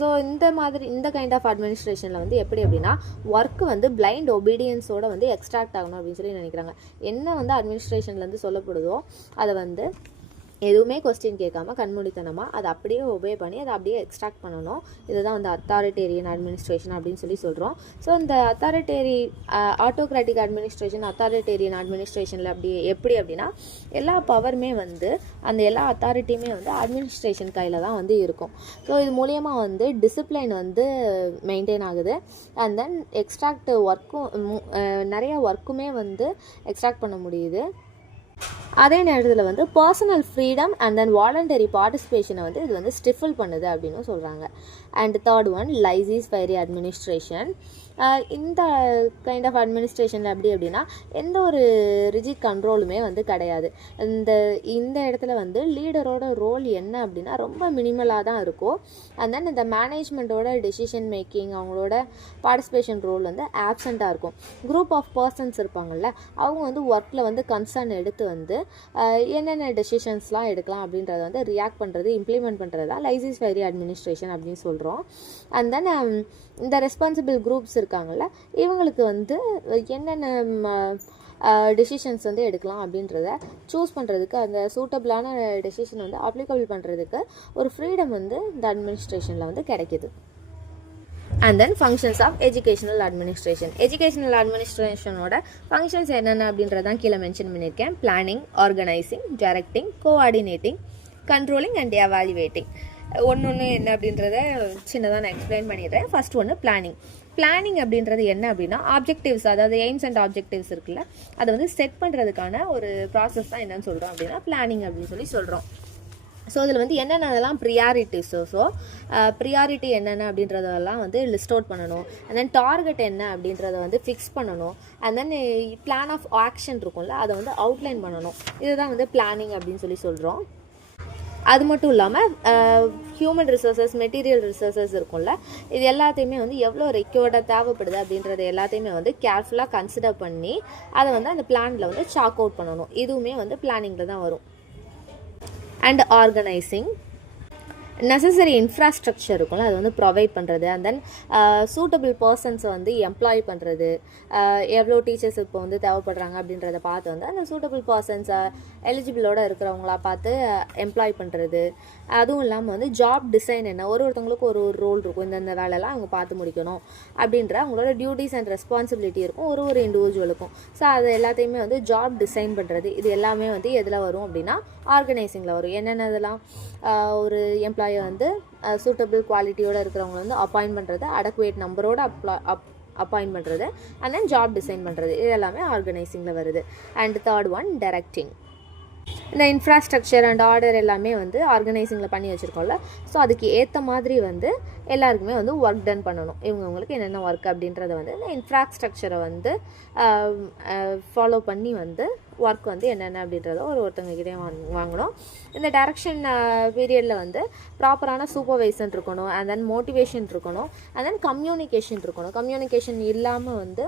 So இந்த கைண்ட் ஆஃப் அட்மினிஸ்ட்ரேஷனில் வந்து எப்படி அப்படின்னா, ஒர்க்கு வந்து பிளைண்ட் ஒபீடியன்ஸோட வந்து எக்ஸ்ட்ராக்ட் ஆகணும் அப்படின்னு நினைக்கிறாங்க. என்ன வந்து அட்மினிஸ்ட்ரேஷன்லேருந்து சொல்லப்படுதோ அதை வந்து எதுவுமே கொஸ்டின் கேட்காம கண்மூடித்தனமாக அதை அப்படியே ஒபே பண்ணி அதை அப்படியே எக்ஸ்ட்ராக்ட் பண்ணணும். இதுதான் வந்து அத்தாரிட்டேரியன் அட்மினிஸ்ட்ரேஷன் அப்படின்னு சொல்கிறோம். ஸோ இந்த ஆட்டோக்ராட்டிக் அத்தாரிட்டேரியன் அட்மினிஸ்ட்ரேஷனில் எப்படி அப்படின்னா, எல்லா பவருமே வந்து அந்த எல்லா அத்தாரிட்டியுமே வந்து அட்மினிஸ்ட்ரேஷன் கையில் தான் வந்து இருக்கும். ஸோ இது மூலியமாக வந்து டிசிப்ளின் வந்து மெயின்டைன் ஆகுது. அண்ட் தென் நிறைய ஒர்க்குமே வந்து எக்ஸ்ட்ராக்ட் பண்ண முடியுது. அதே நேரத்தில் வந்து personal freedom and then voluntary பார்ட்டிசிபேஷனை வந்து இது வந்து ஸ்டிஃபில் பண்ணுது அப்படின்னு சொல்கிறாங்க. And third one laissez faire administration. இந்த கைண்ட் ஆஃப் அட்மினிஸ்ட்ரேஷனில் அப்படின்னா எந்த ஒரு ரிஜிட் கண்ட்ரோலுமே வந்து கிடையாது. இந்த இடத்துல வந்து லீடரோட ரோல் என்ன அப்படின்னா ரொம்ப மினிமலாக தான் இருக்கும். அண்ட் தென் இந்த மேனேஜ்மெண்ட்டோட டெசிஷன் மேக்கிங், அவங்களோட பார்ட்டிசிபேஷன் ரோல் வந்து ஆப்சண்ட்டாக இருக்கும். குரூப் ஆஃப் பர்சன்ஸ் இருப்பாங்கள்ல, அவங்க வந்து ஒர்க்கில் வந்து கன்சர்ன் எடுத்து வந்து என்னென்ன டெசிஷன்ஸ்லாம் எடுக்கலாம் அப்படின்றத வந்து ரியாக்ட் பண்ணுறது, இம்ப்ளிமெண்ட் பண்ணுறது தான் லைசீஸ் ஃபைரி அட்மினிஸ்ட்ரேஷன் அப்படின்னு சொல்கிறோம். அண்ட் தென் இந்த ரெஸ்பான்சிபிள் குரூப்ஸ் இருக்காங்கள்ல, இவங்களுக்கு வந்து என்னென்ன டெசிஷன்ஸ் வந்து எடுக்கலாம் அப்படின்றத சூஸ் பண்ணுறதுக்கு, அந்த சூட்டபிளான டெசிஷன் வந்து அப்ளிகபிள் பண்ணுறதுக்கு ஒரு ஃப்ரீடம் வந்து இந்த அட்மினிஸ்ட்ரேஷனில் வந்து கிடைக்கிது. And then functions of educational அட்மினிஸ்ட்ரேஷனோட ஃபங்க்ஷன்ஸ் என்னென்ன அப்படின்றதான் கீழே மென்ஷன் பண்ணியிருக்கேன். Planning, organising, directing, coordinating, controlling and evaluating. ஒன்று என்ன அப்படின்றத சின்னதாக நான் எக்ஸ்பிளைன் பண்ணிடுறேன். ஃபர்ஸ்ட் ஒன்று பிளானிங் அப்படின்றது என்ன அப்படின்னா, ஆப்ஜெக்டிவ்ஸ், அதாவது எய்ம்ஸ் அண்ட் ஆப்ஜெக்டிவ்ஸ் இருக்குல்ல, அதை வந்து செட் பண்ணுறதுக்கான ஒரு ப்ராசஸ் தான் என்னன்னு சொல்கிறோம் அப்படின்னா பிளானிங் அப்படின்னு சொல்கிறோம். ஸோ இதில் வந்து என்னென்னலாம் ப்ரியாரிட்டிஸோ ப்ரியாரிட்டி என்னென்ன அப்படின்றதெல்லாம் வந்து லிஸ்ட் அவுட் பண்ணணும். அண்ட் தென் டார்கெட் என்ன அப்படின்றத வந்து ஃபிக்ஸ் பண்ணணும். And then plan of action இருக்கும்ல, அதை வந்து அவுட்லைன் பண்ணணும். இதுதான் வந்து பிளானிங் அப்படின்னு சொல்கிறோம். அது மட்டும் இல்லாமல் ஹியூமன் ரிசோர்ஸஸ், மெட்டீரியல் ரிசோர்ஸஸ் இருக்கும்ல, இது எல்லாத்தையுமே வந்து எவ்வளோ ரெக்யூர்டாக தேவைப்படுது அப்படின்றத எல்லாத்தையுமே வந்து கேர்ஃபுல்லாக கன்சிடர் பண்ணி அதை வந்து அந்த பிளானில் வந்து சாக் அவுட் பண்ணணும். இதுவுமே வந்து பிளானிங்கில் தான் வரும். அண்ட் ஆர்கனைசிங், நெசசரி இன்ஃப்ராஸ்ட்ரக்சர் இருக்கும்ல, அது வந்து ப்ரொவைட் பண்ணுறது. அண்ட் தென் சூட்டபிள் பர்சன்ஸை வந்து எம்ப்ளாய் பண்ணுறது. எவ்வளோ டீச்சர்ஸ் இப்போ வந்து தேவைப்படுறாங்க அப்படின்றத பார்த்து வந்து அந்த சூட்டபிள் பர்சன்ஸை எலிஜிபிளோடு இருக்கிறவங்களா பார்த்து எம்ப்ளாய் பண்ணுறது. அதுவும் இல்லாமல் வந்து ஜாப் டிசைன் என்ன, ஒருத்தவங்களுக்கும் ஒரு ரோல் இருக்கும், இந்தந்த வேலையெல்லாம் அவங்க பார்த்து முடிக்கணும் அப்படின்ற அவங்களோட டியூட்டிஸ் அண்ட் ரெஸ்பான்சிபிலிட்டி இருக்கும் ஒரு இண்டிவிஜுவலுக்கும். ஸோ அது எல்லாத்தையுமே வந்து ஜாப் டிசைன் பண்ணுறது. இது எல்லாமே வந்து எதில் வரும் அப்படின்னா ஆர்கனைசிங்கில் வரும். என்னென்னதெல்லாம் ஒரு எம்ப்ளாயை வந்து சூட்டபிள் குவாலிட்டியோடு இருக்கிறவங்க வந்து அப்பாயிண்ட் பண்ணுறது, அடக்குவேட் நம்பரோட அப்பாயிண்ட் பண்ணுறது, அண்ட் தென் ஜாப் டிசைன் பண்ணுறது. இது எல்லாமே ஆர்கனைசிங்கில் வருது. And third one directing. இந்த இன்ஃப்ராஸ்ட்ரக்சர் அண்ட் ஆர்டர் எல்லாமே வந்து ஆர்கனைசிங்கில் பண்ணி வச்சுருக்கோம்ல, ஸோ அதுக்கு ஏற்ற மாதிரி வந்து எல்லாருக்குமே வந்து ஒர்க் டன் பண்ணணும். இவங்களுக்கு என்னென்ன ஒர்க் அப்படின்றத வந்து இந்த இன்ஃப்ராஸ்ட்ரக்சரை வந்து ஃபாலோ பண்ணி வந்து ஒர்க் வந்து என்னென்ன அப்படின்றத ஒருத்தவங்ககிட்டே வாங்கணும். இந்த டைரக்ஷன் பீரியடில் வந்து ப்ராப்பரான சூப்பர்வைசன் இருக்கணும், அண்ட் தென் மோட்டிவேஷன் இருக்கணும், அண்ட் தென் கம்யூனிகேஷன் இருக்கணும். கம்யூனிகேஷன் இல்லாமல் வந்து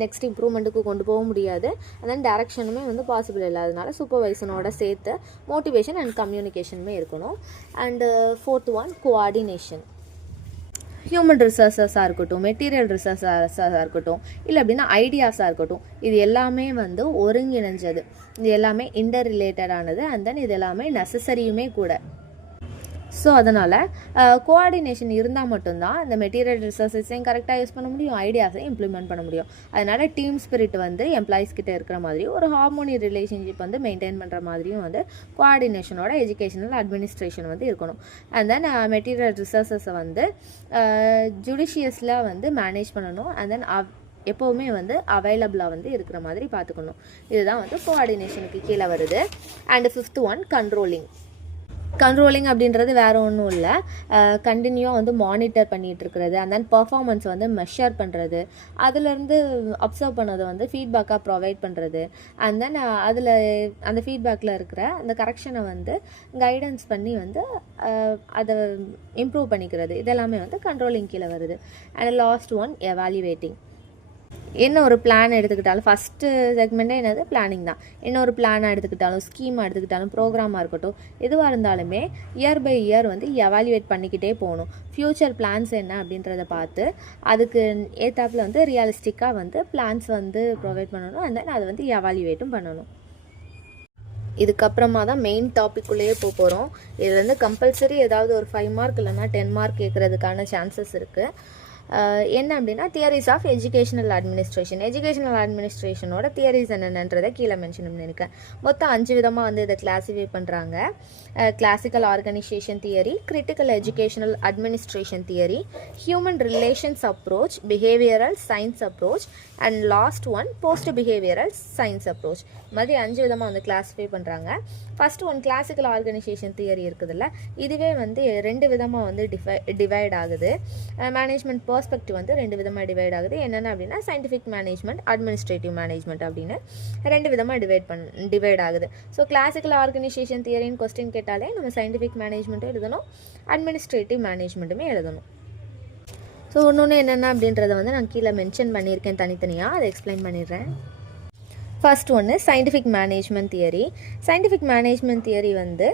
நெக்ஸ்ட் இம்ப்ரூவ்மெண்ட்டுக்கு கொண்டு போக முடியாது. அண்ட் தென் டைரக்ஷனுமே வந்து பாசிபிள் இல்லாதனால சூப்பர்வைசனோட சேர்த்து மோட்டிவேஷன் அண்ட் கம்யூனிகேஷனுமே இருக்கணும். And fourth one coordination. Human ரிசோர்ஸஸாக இருக்கட்டும், மெட்டீரியல் ரிசோர்ஸஸாக இருக்கட்டும், இல்லை அப்படின்னா ஐடியாஸாக இருக்கட்டும், இது எல்லாமே வந்து ஒருங்கிணைஞ்சது. இது எல்லாமே இன்டர் ரிலேட்டடானது. அண்ட் தென் இது எல்லாமே நெசசரியுமே கூட. ஸோ அதனால் கோஆர்டினேஷன் இருந்தால் மட்டும்தான் இந்த மெட்டீரியல் ரிசோர்ஸஸையும் கரெக்டாக யூஸ் பண்ண முடியும், ஐடியாஸையும் இம்ப்ளிமெண்ட் பண்ண முடியும். அதனால் டீம் ஸ்பிரிட் வந்து எம்ப்ளாயிஸ் கிட்டே இருக்கிற மாதிரி ஒரு ஹார்மோனி ரிலேஷன்ஷிப் வந்து மெயின்டைன் பண்ணுற மாதிரியும் வந்து கோஆர்டினேஷனோட எஜுகேஷனல் அட்மினிஸ்ட்ரேஷன் வந்து இருக்கணும். அண்ட் தென் மெட்டீரியல் ரிசோர்ஸஸை வந்து ஜுடிஷியஸில் வந்து மேனேஜ் பண்ணணும். அண்ட் தென் எப்போவுமே வந்து அவைலபிளாக வந்து இருக்கிற மாதிரி பார்த்துக்கணும். இதுதான் வந்து கோஆர்டினேஷனுக்கு கீழே வருது. அண்ட் ஃபிஃப்த் ஒன் கண்ட்ரோலிங் அப்படின்றது வேறு ஒன்றும் இல்லை, கண்டினியூவாக வந்து மானிட்டர் பண்ணிகிட்டு இருக்கிறது. அண்ட் தென் பர்ஃபார்மன்ஸ் வந்து மெஷர் பண்ணுறது, அதுலேருந்து அப்சர்வ் பண்ணதை வந்து ஃபீட்பேக்காக ப்ரொவைட் பண்ணுறது. அண்ட் தென் அதில் அந்த ஃபீட்பேக்கில் இருக்கிற அந்த கரெக்ஷனை வந்து கைடன்ஸ் பண்ணி வந்து அதை இம்ப்ரூவ் பண்ணிக்கிறது. இதெல்லாமே வந்து கண்ட்ரோலிங் கீழே வருது. And last one evaluating. என்ன ஒரு பிளான் எடுத்துக்கிட்டாலும் ஃபஸ்ட்டு செக்மெண்ட்டே என்னது பிளானிங் தான். என்ன ஒரு பிளானாக எடுத்துக்கிட்டாலும், ஸ்கீமாக எடுத்துக்கிட்டாலும், ப்ரோக்ராமாக இருக்கட்டும், எதுவாக இருந்தாலுமே இயர் பை இயர் வந்து எவாலுவேட் பண்ணிக்கிட்டே போகணும். ஃப்யூச்சர் பிளான்ஸ் என்ன அப்படின்றத பார்த்து அதுக்கு ஏற்றாப்பில் வந்து ரியலிஸ்டிக்காக வந்து பிளான்ஸ் வந்து ப்ரொவைட் பண்ணணும். அண்ட் தென் அதை வந்து எவாலுவேட்டும் பண்ணணும். இதுக்கப்புறமா தான் மெயின் டாப்பிக்குள்ளேயே போகிறோம். இதில் வந்து கம்பல்சரி ஏதாவது ஒரு 5 மார்க் இல்லைனா 10 மார்க் கேட்குறதுக்கான சான்சஸ் இருக்குது. என்ன அப்படின்னா தியரிஸ் ஆஃப் எஜுகேஷனல் அட்மினிஸ்ட்ரேஷனோட தியரிஸ் என்னென்னன்றதை கீழே மென்ஷன் பண்ணியிருக்கேன். மொத்தம் 5 விதமாக வந்து இதை கிளாஸிஃபை பண்ணுறாங்க. Classical organisation theory, critical educational administration theory, human relations approach, behavioural science approach, and last one post behavioural science approach. மாதிரி 5 விதமாக வந்து கிளாஸிஃபை பண்ணுறாங்க. First one classical organisation theory இருக்குதுல்ல, இதுவே வந்து 2 விதமாக வந்து டிவைட் ஆகுது. மேனேஜ்மெண்ட் பெர்ஸ்பெக்டிவ் வந்து 2 விதமாக டிவைட் ஆகுது. என்னென்ன அப்படின்னா சயின்டிஃபிக் மேனேஜ்மெண்ட், அட்மினிஸ்ட்ரேட்டிவ் மேனேஜ்மெண்ட் அப்படின்னு 2 விதமாக டிவைட் ஆகுது. ஸோ கிளாசிக்கல் ஆர்கனைசேஷன் தியரின்னு கொஸ்டின் கேட்டாலே நம்ம சயின்டிஃபிக் மேனேஜ்மெண்ட்டும் எழுதணும், அட்மினிஸ்ட்ரேட்டிவ் மேனேஜ்மெண்ட்டுமே எழுதணும். ஸோ ஒன்று என்னென்ன அப்படின்றத வந்து நான் கீழே மென்ஷன் பண்ணியிருக்கேன் தனித்தனியாக, அதை எக்ஸ்பிளைன் பண்ணிடுறேன். ஃபர்ஸ்ட் ஒன்று scientific management theory. Scientific management theory வந்து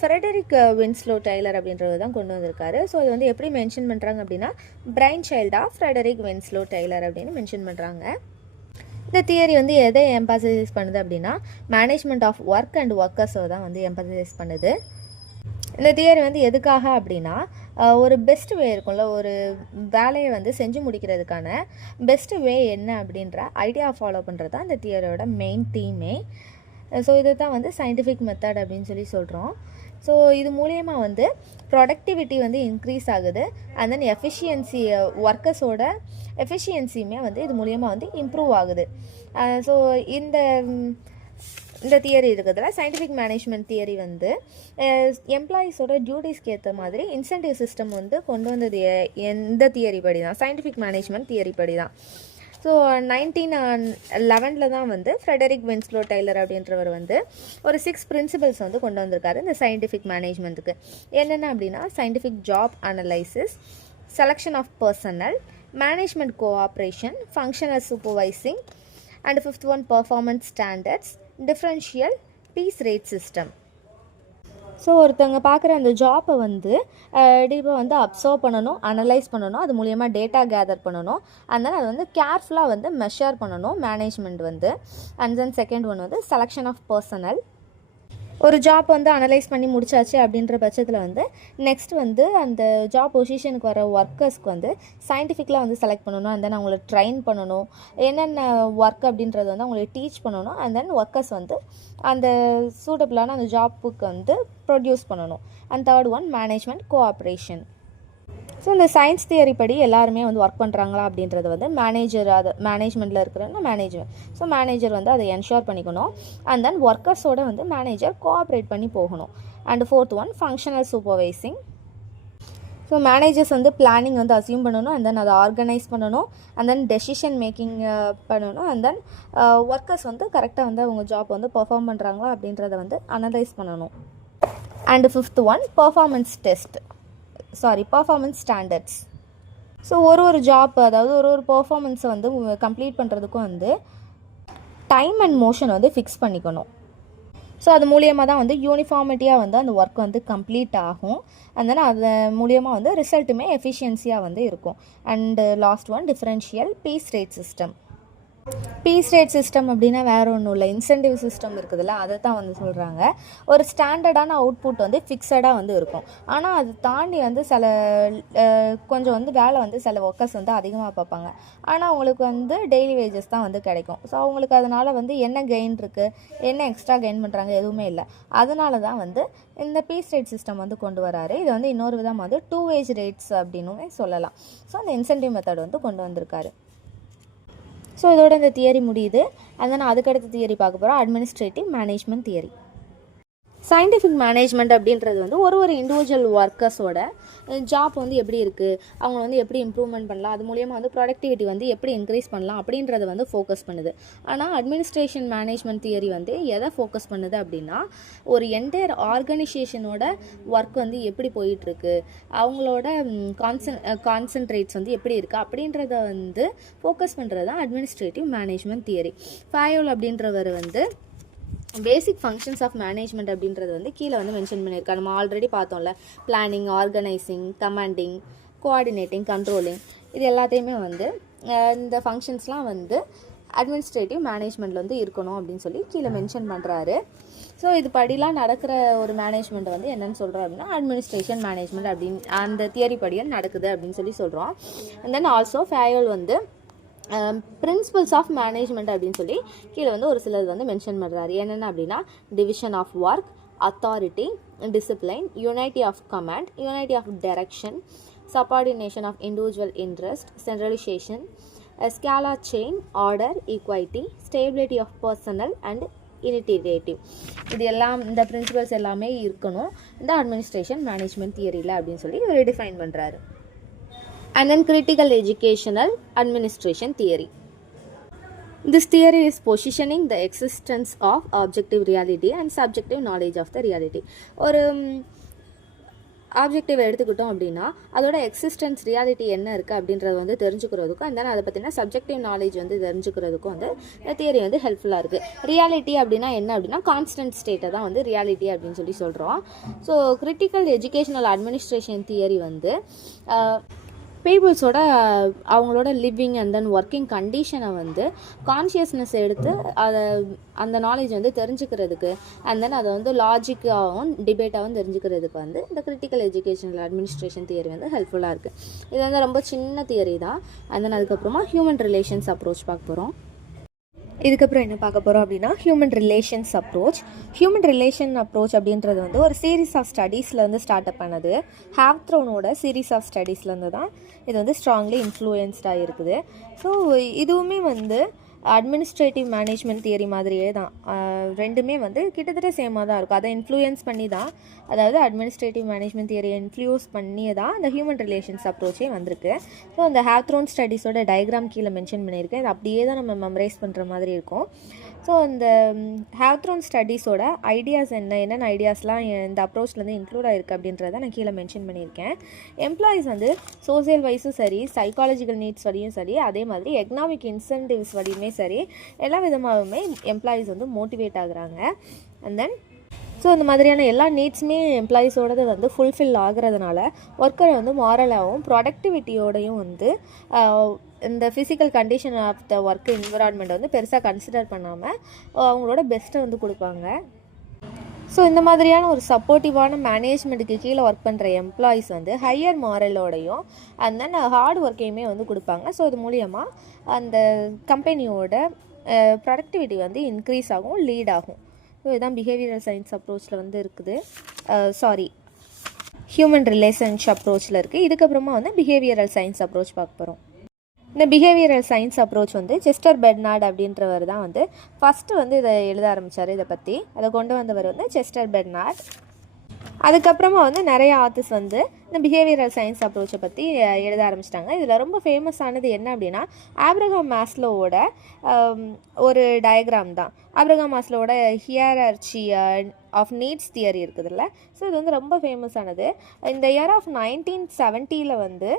ஃப்ரெடரிக் வின்ஸ்லோ டெய்லர் அப்படின்றது தான் கொண்டு வந்திருக்காரு. ஸோ இது வந்து எப்படி மென்ஷன் பண்ணுறாங்க அப்படின்னா brain child of Frederick Winslow Taylor அப்படின்னு மென்ஷன் பண்ணுறாங்க. இந்த தியரி வந்து எதை எம்பசைஸ் பண்ணுது அப்படின்னா மேனேஜ்மெண்ட் ஆஃப் ஒர்க் அண்ட் ஒர்க்கர்ஸை தான் வந்து எம்பசைஸ் பண்ணுது. இந்த தியரி வந்து எதுக்காக அப்படின்னா ஒரு பெஸ்ட் வே இருக்கும்ல, ஒரு வேலையை வந்து செஞ்சு முடிக்கிறதுக்கான பெஸ்ட் வே என்ன அப்படின்ற ஐடியா ஃபாலோ பண்ணுறது தான் இந்த தியரியோட மெயின் தீமே. ஸோ இதை தான் வந்து சயின்டிஃபிக் மெத்தட் அப்படின்னு சொல்கிறோம். ஸோ இது மூலியமாக வந்து ப்ரொடக்டிவிட்டி வந்து இன்க்ரீஸ் ஆகுது. அண்ட் தென் எஃபிஷியன்சி, ஒர்க்கர்ஸோட எஃபிஷியன்சியுமே வந்து இது மூலியமாக வந்து இம்ப்ரூவ் ஆகுது. ஸோ இந்த இந்த தியரி இருக்கிறதுல சயின்டிஃபிக் மேனேஜ்மெண்ட் தியரி வந்து எம்ப்ளாயீஸோட டியூட்டிஸ்க்கு ஏற்ற மாதிரி இன்சென்டிவ் சிஸ்டம் வந்து கொண்டு வந்தது எந்த தியரி படி தான், சயின்டிஃபிக் மேனேஜ்மெண்ட் தியரி படி தான். ஸோ 1911 தான் வந்து ஃப்ரெடரிக் வின்ஸ்லோ டெய்லர் அப்படின்றவர் வந்து ஒரு 6 பிரின்சிபல்ஸ் வந்து கொண்டு வந்திருக்காரு இந்த சயின்டிஃபிக் மேனேஜ்மெண்ட்டுக்கு. என்னென்ன அப்படின்னா scientific job analysis, selection of personnel, management cooperation, functional supervising, and 5th one performance standards, differential piece rate system. So ஒருத்தவங்க பார்க்குற அந்த ஜாப்பை வந்து டீப்பாக வந்து அப்சர்வ் பண்ணணும், அனலைஸ் பண்ணணும், அது மூலயமா டேட்டா கேதர் பண்ணணும், அண்ட் தென் அது வந்து கேர்ஃபுல்லாக வந்து மெஷர் பண்ணணும் மேனேஜ்மெண்ட் வந்து. அண்ட் தென் செகண்ட் ஒன் வந்து செலெக்ஷன் ஆஃப் பர்சனல். ஒரு ஜாப் வந்து அனலைஸ் பண்ணி முடிச்சாச்சு அப்படின்ற பட்சத்தில் வந்து நெக்ஸ்ட் வந்து அந்த ஜாப் பொசிஷனுக்கு வர ஒர்க்கர்ஸ்க்கு வந்து சயின்டிஃபிக்கலாக வந்து செலக்ட் பண்ணணும், அண்ட் தென் அவங்கள ட்ரைன் பண்ணணும், என்னென்ன ஒர்க் அப்படின்றத வந்து அவங்களை டீச் பண்ணணும், அண்ட் தென் ஒர்க்கர்ஸ் வந்து அந்த சூட்டபிளான அந்த ஜாப்புக்கு வந்து ப்ரொடியூஸ் பண்ணணும். And third one management cooperation. So இந்த சயின்ஸ் தியரி படி எல்லாருமே வந்து ஒர்க் பண்ணுறாங்களா அப்படின்றது வந்து மேனேஜர், அது மேனேஜ்மெண்ட்டில் இருக்கிறன்னா மேனேஜர், ஸோ மேனேஜர் வந்து அதை என்ஷூர் பண்ணிக்கணும். அண்ட் தென் ஒர்க்கர்ஸோட வந்து மேனேஜர் கோஆப்ரேட் பண்ணி போகணும். And fourth one functional supervising. So managers வந்து பிளானிங் வந்து அசியூம் பண்ணணும், அண்ட் தென் அதை ஆர்கனைஸ் பண்ணணும், அண்ட் தென் டெசிஷன் மேக்கிங் பண்ணணும், அண்ட் தென் ஒர்க்கர்ஸ் வந்து கரெக்டாக வந்து அவங்க ஜாப் வந்து பெர்ஃபார்ம் பண்ணுறாங்களா அப்படின்றத வந்து அனலைஸ் பண்ணணும். And fifth one performance standards. So ஒரு ஜாப், அதாவது ஒரு பர்ஃபார்மன்ஸை வந்து கம்ப்ளீட் பண்ணுறதுக்கும் வந்து டைம் அண்ட் மோஷன் வந்து ஃபிக்ஸ் பண்ணிக்கணும். ஸோ அது மூலியமாக தான் வந்து யூனிஃபார்மிட்டியாக வந்து அந்த ஒர்க் வந்து கம்ப்ளீட் ஆகும். அண்ட் தென் அது மூலியமாக வந்து ரிசல்ட்டுமே எஃபிஷியன்சியாக வந்து இருக்கும். And last one differential piece rate system. Piece rate system அப்படின்னா வேறு ஒன்றும் இல்லை, இன்சென்டிவ் சிஸ்டம் இருக்குதுல்ல, அதை தான் வந்து சொல்கிறாங்க. ஒரு ஸ்டாண்டர்டான அவுட்புட் வந்து ஃபிக்ஸடாக வந்து இருக்கும். ஆனால் அது தாண்டி வந்து சில கொஞ்சம் வந்து வேலை வந்து சில ஒர்க்கர்ஸ் வந்து அதிகமாக பார்ப்பாங்க, ஆனால் அவங்களுக்கு வந்து டெய்லி வேஜஸ் தான் வந்து கிடைக்கும். ஸோ அவங்களுக்கு அதனால் வந்து என்ன கெயின் இருக்குது, என்ன எக்ஸ்ட்ரா கெயின் பண்ணுறாங்க, எதுவுமே இல்லை. அதனால தான் வந்து இந்த பீஸ் ரேட் சிஸ்டம் வந்து கொண்டு வராரு. இது வந்து இன்னொரு விதமாக வந்து 2 வேஜ் ரேட்ஸ் அப்படின்னுமே சொல்லலாம். ஸோ அந்த இன்சென்டிவ் மெத்தட் வந்து கொண்டு வந்திருக்காரு. ஸோ இதோட இந்த தியரி முடியுது. அண்ட் தென் அதுக்கடுத்த தியரி பார்க்க போகிறோம், administrative management theory. Scientific management அப்படின்றது வந்து ஒரு இண்டிவிஜுவல் ஒர்க்கர்ஸோட ஜாப் வந்து எப்படி இருக்குது, அவங்க வந்து எப்படி இம்ப்ரூவ்மெண்ட் பண்ணலாம், அது மூலியமாக வந்து ப்ரொடக்டிவிட்டி வந்து எப்படி இன்க்ரீஸ் பண்ணலாம் அப்படின்றத வந்து ஃபோக்கஸ் பண்ணுது. ஆனால் அட்மினிஸ்ட்ரேஷன் மேனேஜ்மெண்ட் தியரி வந்து எதை ஃபோக்கஸ் பண்ணுது அப்படின்னா ஒரு என்டையர் ஆர்கனைசேஷனோட ஒர்க் வந்து எப்படி போயிட்டுருக்கு, அவங்களோட கான்சன்ட்ரேட்ஸ் வந்து எப்படி இருக்குது அப்படின்றத வந்து ஃபோக்கஸ் பண்ணுறது தான் அட்மினிஸ்ட்ரேட்டிவ் மேனேஜ்மெண்ட் தியரி. ஃபயல் அப்படின்றவர் வந்து பேசிக் ஃபங்க்ஷன்ஸ் ஆஃப் மேனேஜ்மெண்ட் அப்படின்றது வந்து கீழே வந்து மென்ஷன் பண்ணியிருக்காங்க. நம்ம ஆல்ரெடி பார்த்தோம்ல, planning, organising, commanding, coordinating, controlling, இது எல்லாத்தையுமே வந்து இந்த ஃபங்க்ஷன்ஸ்லாம் வந்து அட்மினிஸ்ட்ரேட்டிவ் மேனேஜ்மெண்ட்டில் வந்து இருக்கணும் அப்படின்னு சொல்லி கீழே மென்ஷன் பண்ணுறாரு. ஸோ இது படிலாம் நடக்கிற ஒரு மேனேஜ்மெண்ட் வந்து என்னென்னு சொல்கிறோம் அப்படின்னா அட்மினிஸ்ட்ரேஷன் மேனேஜ்மெண்ட் அப்படின்னு அந்த தியரி படியில் நடக்குது அப்படின்னு சொல்லி சொல்கிறோம். அண்ட் தென் ஆல்சோ ஃபயல் வந்து பிரின்சிபல்ஸ் ஆஃப் மேனேஜ்மெண்ட் அப்படின்னு சொல்லி கீழே வந்து ஒரு சிலது வந்து மென்ஷன் பண்ணுறாரு. என்னென்ன அப்படின்னா division of work, authority, discipline, unity of command, unity of direction, subordination of individual interest, centralisation, scalar chain, order, equity, stability of personnel and initiative. இது எல்லாம் இந்த பிரின்சிபல்ஸ் எல்லாமே இருக்கணும் இந்த அட்மினிஸ்ட்ரேஷன் மேனேஜ்மெண்ட் தியரியில் அப்படின்னு சொல்லி இவர் டிஃபைன் பண்ணுறாரு. And then critical educational administration theory. This theory is positioning the existence of objective reality and subjective knowledge of the reality. ஒரு ஆப்ஜெக்டிவ் எடுத்துக்கிட்டோம் அப்படின்னா அதோட எக்ஸிஸ்டன்ஸ் ரியாலிட்டி என்ன இருக்குது அப்படின்றத வந்து தெரிஞ்சுக்கிறதுக்கும், அண்ட் தென் அதை பற்றின சப்ஜெக்டிவ் நாலேஜ் வந்து தெரிஞ்சுக்கிறதுக்கும் வந்து இந்த தியரி வந்து ஹெல்ப்ஃபுல்லாக இருக்குது. ரியாலிட்டி அப்படின்னா என்ன அப்படின்னா கான்ஸ்டன்ட் ஸ்டேட்டை தான் வந்து ரியாலிட்டி அப்படின்னு சொல்லி சொல்கிறோம். So critical educational administration theory வந்து பீப்புள்ஸோட அவங்களோட லிவிங் அண்ட் தென் ஒர்க்கிங் கண்டிஷனை வந்து கான்ஷியஸ்னஸ் எடுத்து அதை அந்த நாலேஜ் வந்து தெரிஞ்சுக்கிறதுக்கு, அண்ட் தென் அதை வந்து லாஜிக்காகவும் டிபேட்டாகவும் தெரிஞ்சுக்கிறதுக்கு வந்து இந்த கிரிட்டிக்கல் எஜுகேஷனல் அட்மினிஸ்ட்ரேஷன் தியரி வந்து ஹெல்ப்ஃபுல்லாக இருக்குது. இது வந்து ரொம்ப சின்ன தியரி தான். அண்ட் தென் அதுக்கப்புறமா ஹியூமன் ரிலேஷன்ஸ் அப்ரோச் பார்க்க போகிறோம். இதுக்கப்புறம் என்ன பார்க்க போகிறோம் அப்படின்னா human relations approach. Human relation approach அப்படின்றது வந்து ஒரு சீரீஸ் ஆஃப் ஸ்டடீஸில் வந்து ஸ்டார்ட் அப் பண்ணது. ஹாவ்த்ரோனோட சீரீஸ் ஆஃப் ஸ்டடீஸ்லேருந்து தான் இது வந்து ஸ்ட்ராங்லி இன்ஃப்ளூயன்ஸ்டாக இருக்குது. ஸோ இதுவுமே வந்து அட்மினிஸ்ட்ரேட்டிவ் மேனேஜ்மெண்ட் தியரி மாதிரியே தான். ரெண்டுமே வந்து கிட்டத்தட்ட சேமாக தான் இருக்கும். அதை இன்ஃப்ளூயன்ஸ் பண்ணி தான், அதாவது அட்மினிஸ்ட்ரேட்டிவ் மேனேஜ்மெண்ட் தியரியை இன்ஃப்ளூயன்ஸ் பண்ணி தான் அந்த ஹியூமன் ரிலேஷன்ஸ் அப்ரோச்சே வந்திருக்கு. ஸோ அந்த ஹேக்ரோன் ஸ்டடீஸோட டயக்ராம் கீழே மென்ஷன் பண்ணியிருக்கேன். இது அப்படியே தான் நம்ம மெமரைஸ் பண்ணுற மாதிரி இருக்கும். ஸோ இந்த ஹேக்ரோன் ஸ்டடீஸோட ஐடியாஸ் என்னென்ன ஐடியாஸ்லாம் இந்த அப்ரோச்லேருந்து இன்க்ளூட் ஆகிருக்கு அப்படின்றத நான் கீழே மென்ஷன் பண்ணியிருக்கேன். எம்ப்ளாயீஸ் வந்து சோசியல் வைஸும் சரி, சைக்காலஜிக்கல் நீட்ஸ் வழியும் சரி, அதே மாதிரி எக்கனாமிக் இன்சென்டிவ்ஸ் வழியுமே சரி, எல்லா விதமாகவுமே எம்ப்ளாயீஸ் வந்து மோட்டிவேட் ஆகுறாங்க. அண்ட் தென் ஸோ இந்த மாதிரியான எல்லா நீட்ஸுமே எம்ப்ளாயீஸோடது வந்து ஃபுல்ஃபில் ஆகிறதுனால ஒர்க்கரை வந்து மாரலாகவும் ப்ரொடக்டிவிட்டியோடையும் வந்து இந்த physical condition of the work environment வந்து பெருசாக கன்சிடர் பண்ணாமல் அவங்களோட பெஸ்ட்டை வந்து கொடுப்பாங்க. ஸோ இந்த மாதிரியான ஒரு சப்போர்ட்டிவான மேனேஜ்மெண்ட்டுக்கு கீழே ஒர்க் பண்ணுற எம்ப்ளாயீஸ் வந்து ஹையர் மாரலோடையும் அண்ட் தென் ஹார்ட் ஒர்க்கையுமே வந்து கொடுப்பாங்க. ஸோ இது மூலியமாக அந்த கம்பெனியோட ப்ரொடக்டிவிட்டி வந்து இன்க்ரீஸ் ஆகும், லீட் ஆகும். ஸோ இதுதான் பிஹேவியரல் சயின்ஸ் அப்ரோச்சில் வந்து இருக்குது. ஹியூமன் ரிலேஷன்ஷிப் அப்ரோச்சில் இருக்குது. இதுக்கப்புறமா வந்து பிஹேவியரல் சயின்ஸ் அப்ரோச் பார்க்க போகிறோம். இந்த பிஹேவியரல் சயின்ஸ் அப்ரோச் வந்து செஸ்டர் பெர்னார்ட் அப்படின்றவர் தான் வந்து ஃபஸ்ட்டு வந்து இதை எழுத ஆரம்பித்தார். இதை பற்றி அதை கொண்டு வந்தவர் வந்து செஸ்டர் பெர்னார்ட். அதுக்கப்புறமா வந்து நிறைய ஆத்தர்ஸ் வந்து இந்த பிஹேவியரல் சயின்ஸ் அப்ரோச்சை பற்றி எழுத ஆரம்பிச்சிட்டாங்க. இதில் ரொம்ப ஃபேமஸானது என்ன அப்படின்னா ஆப்ரஹாம் மாஸ்லோவோட ஒரு டயக்ராம் தான். ஆப்ரஹாம் மாஸ்லோவோட ஹியரார்ச்சி ஆஃப் நீட்ஸ் தியரி இருக்குதுல்ல, ஸோ இது வந்து ரொம்ப ஃபேமஸானது. இந்த இயர் ஆஃப் 1970 வந்து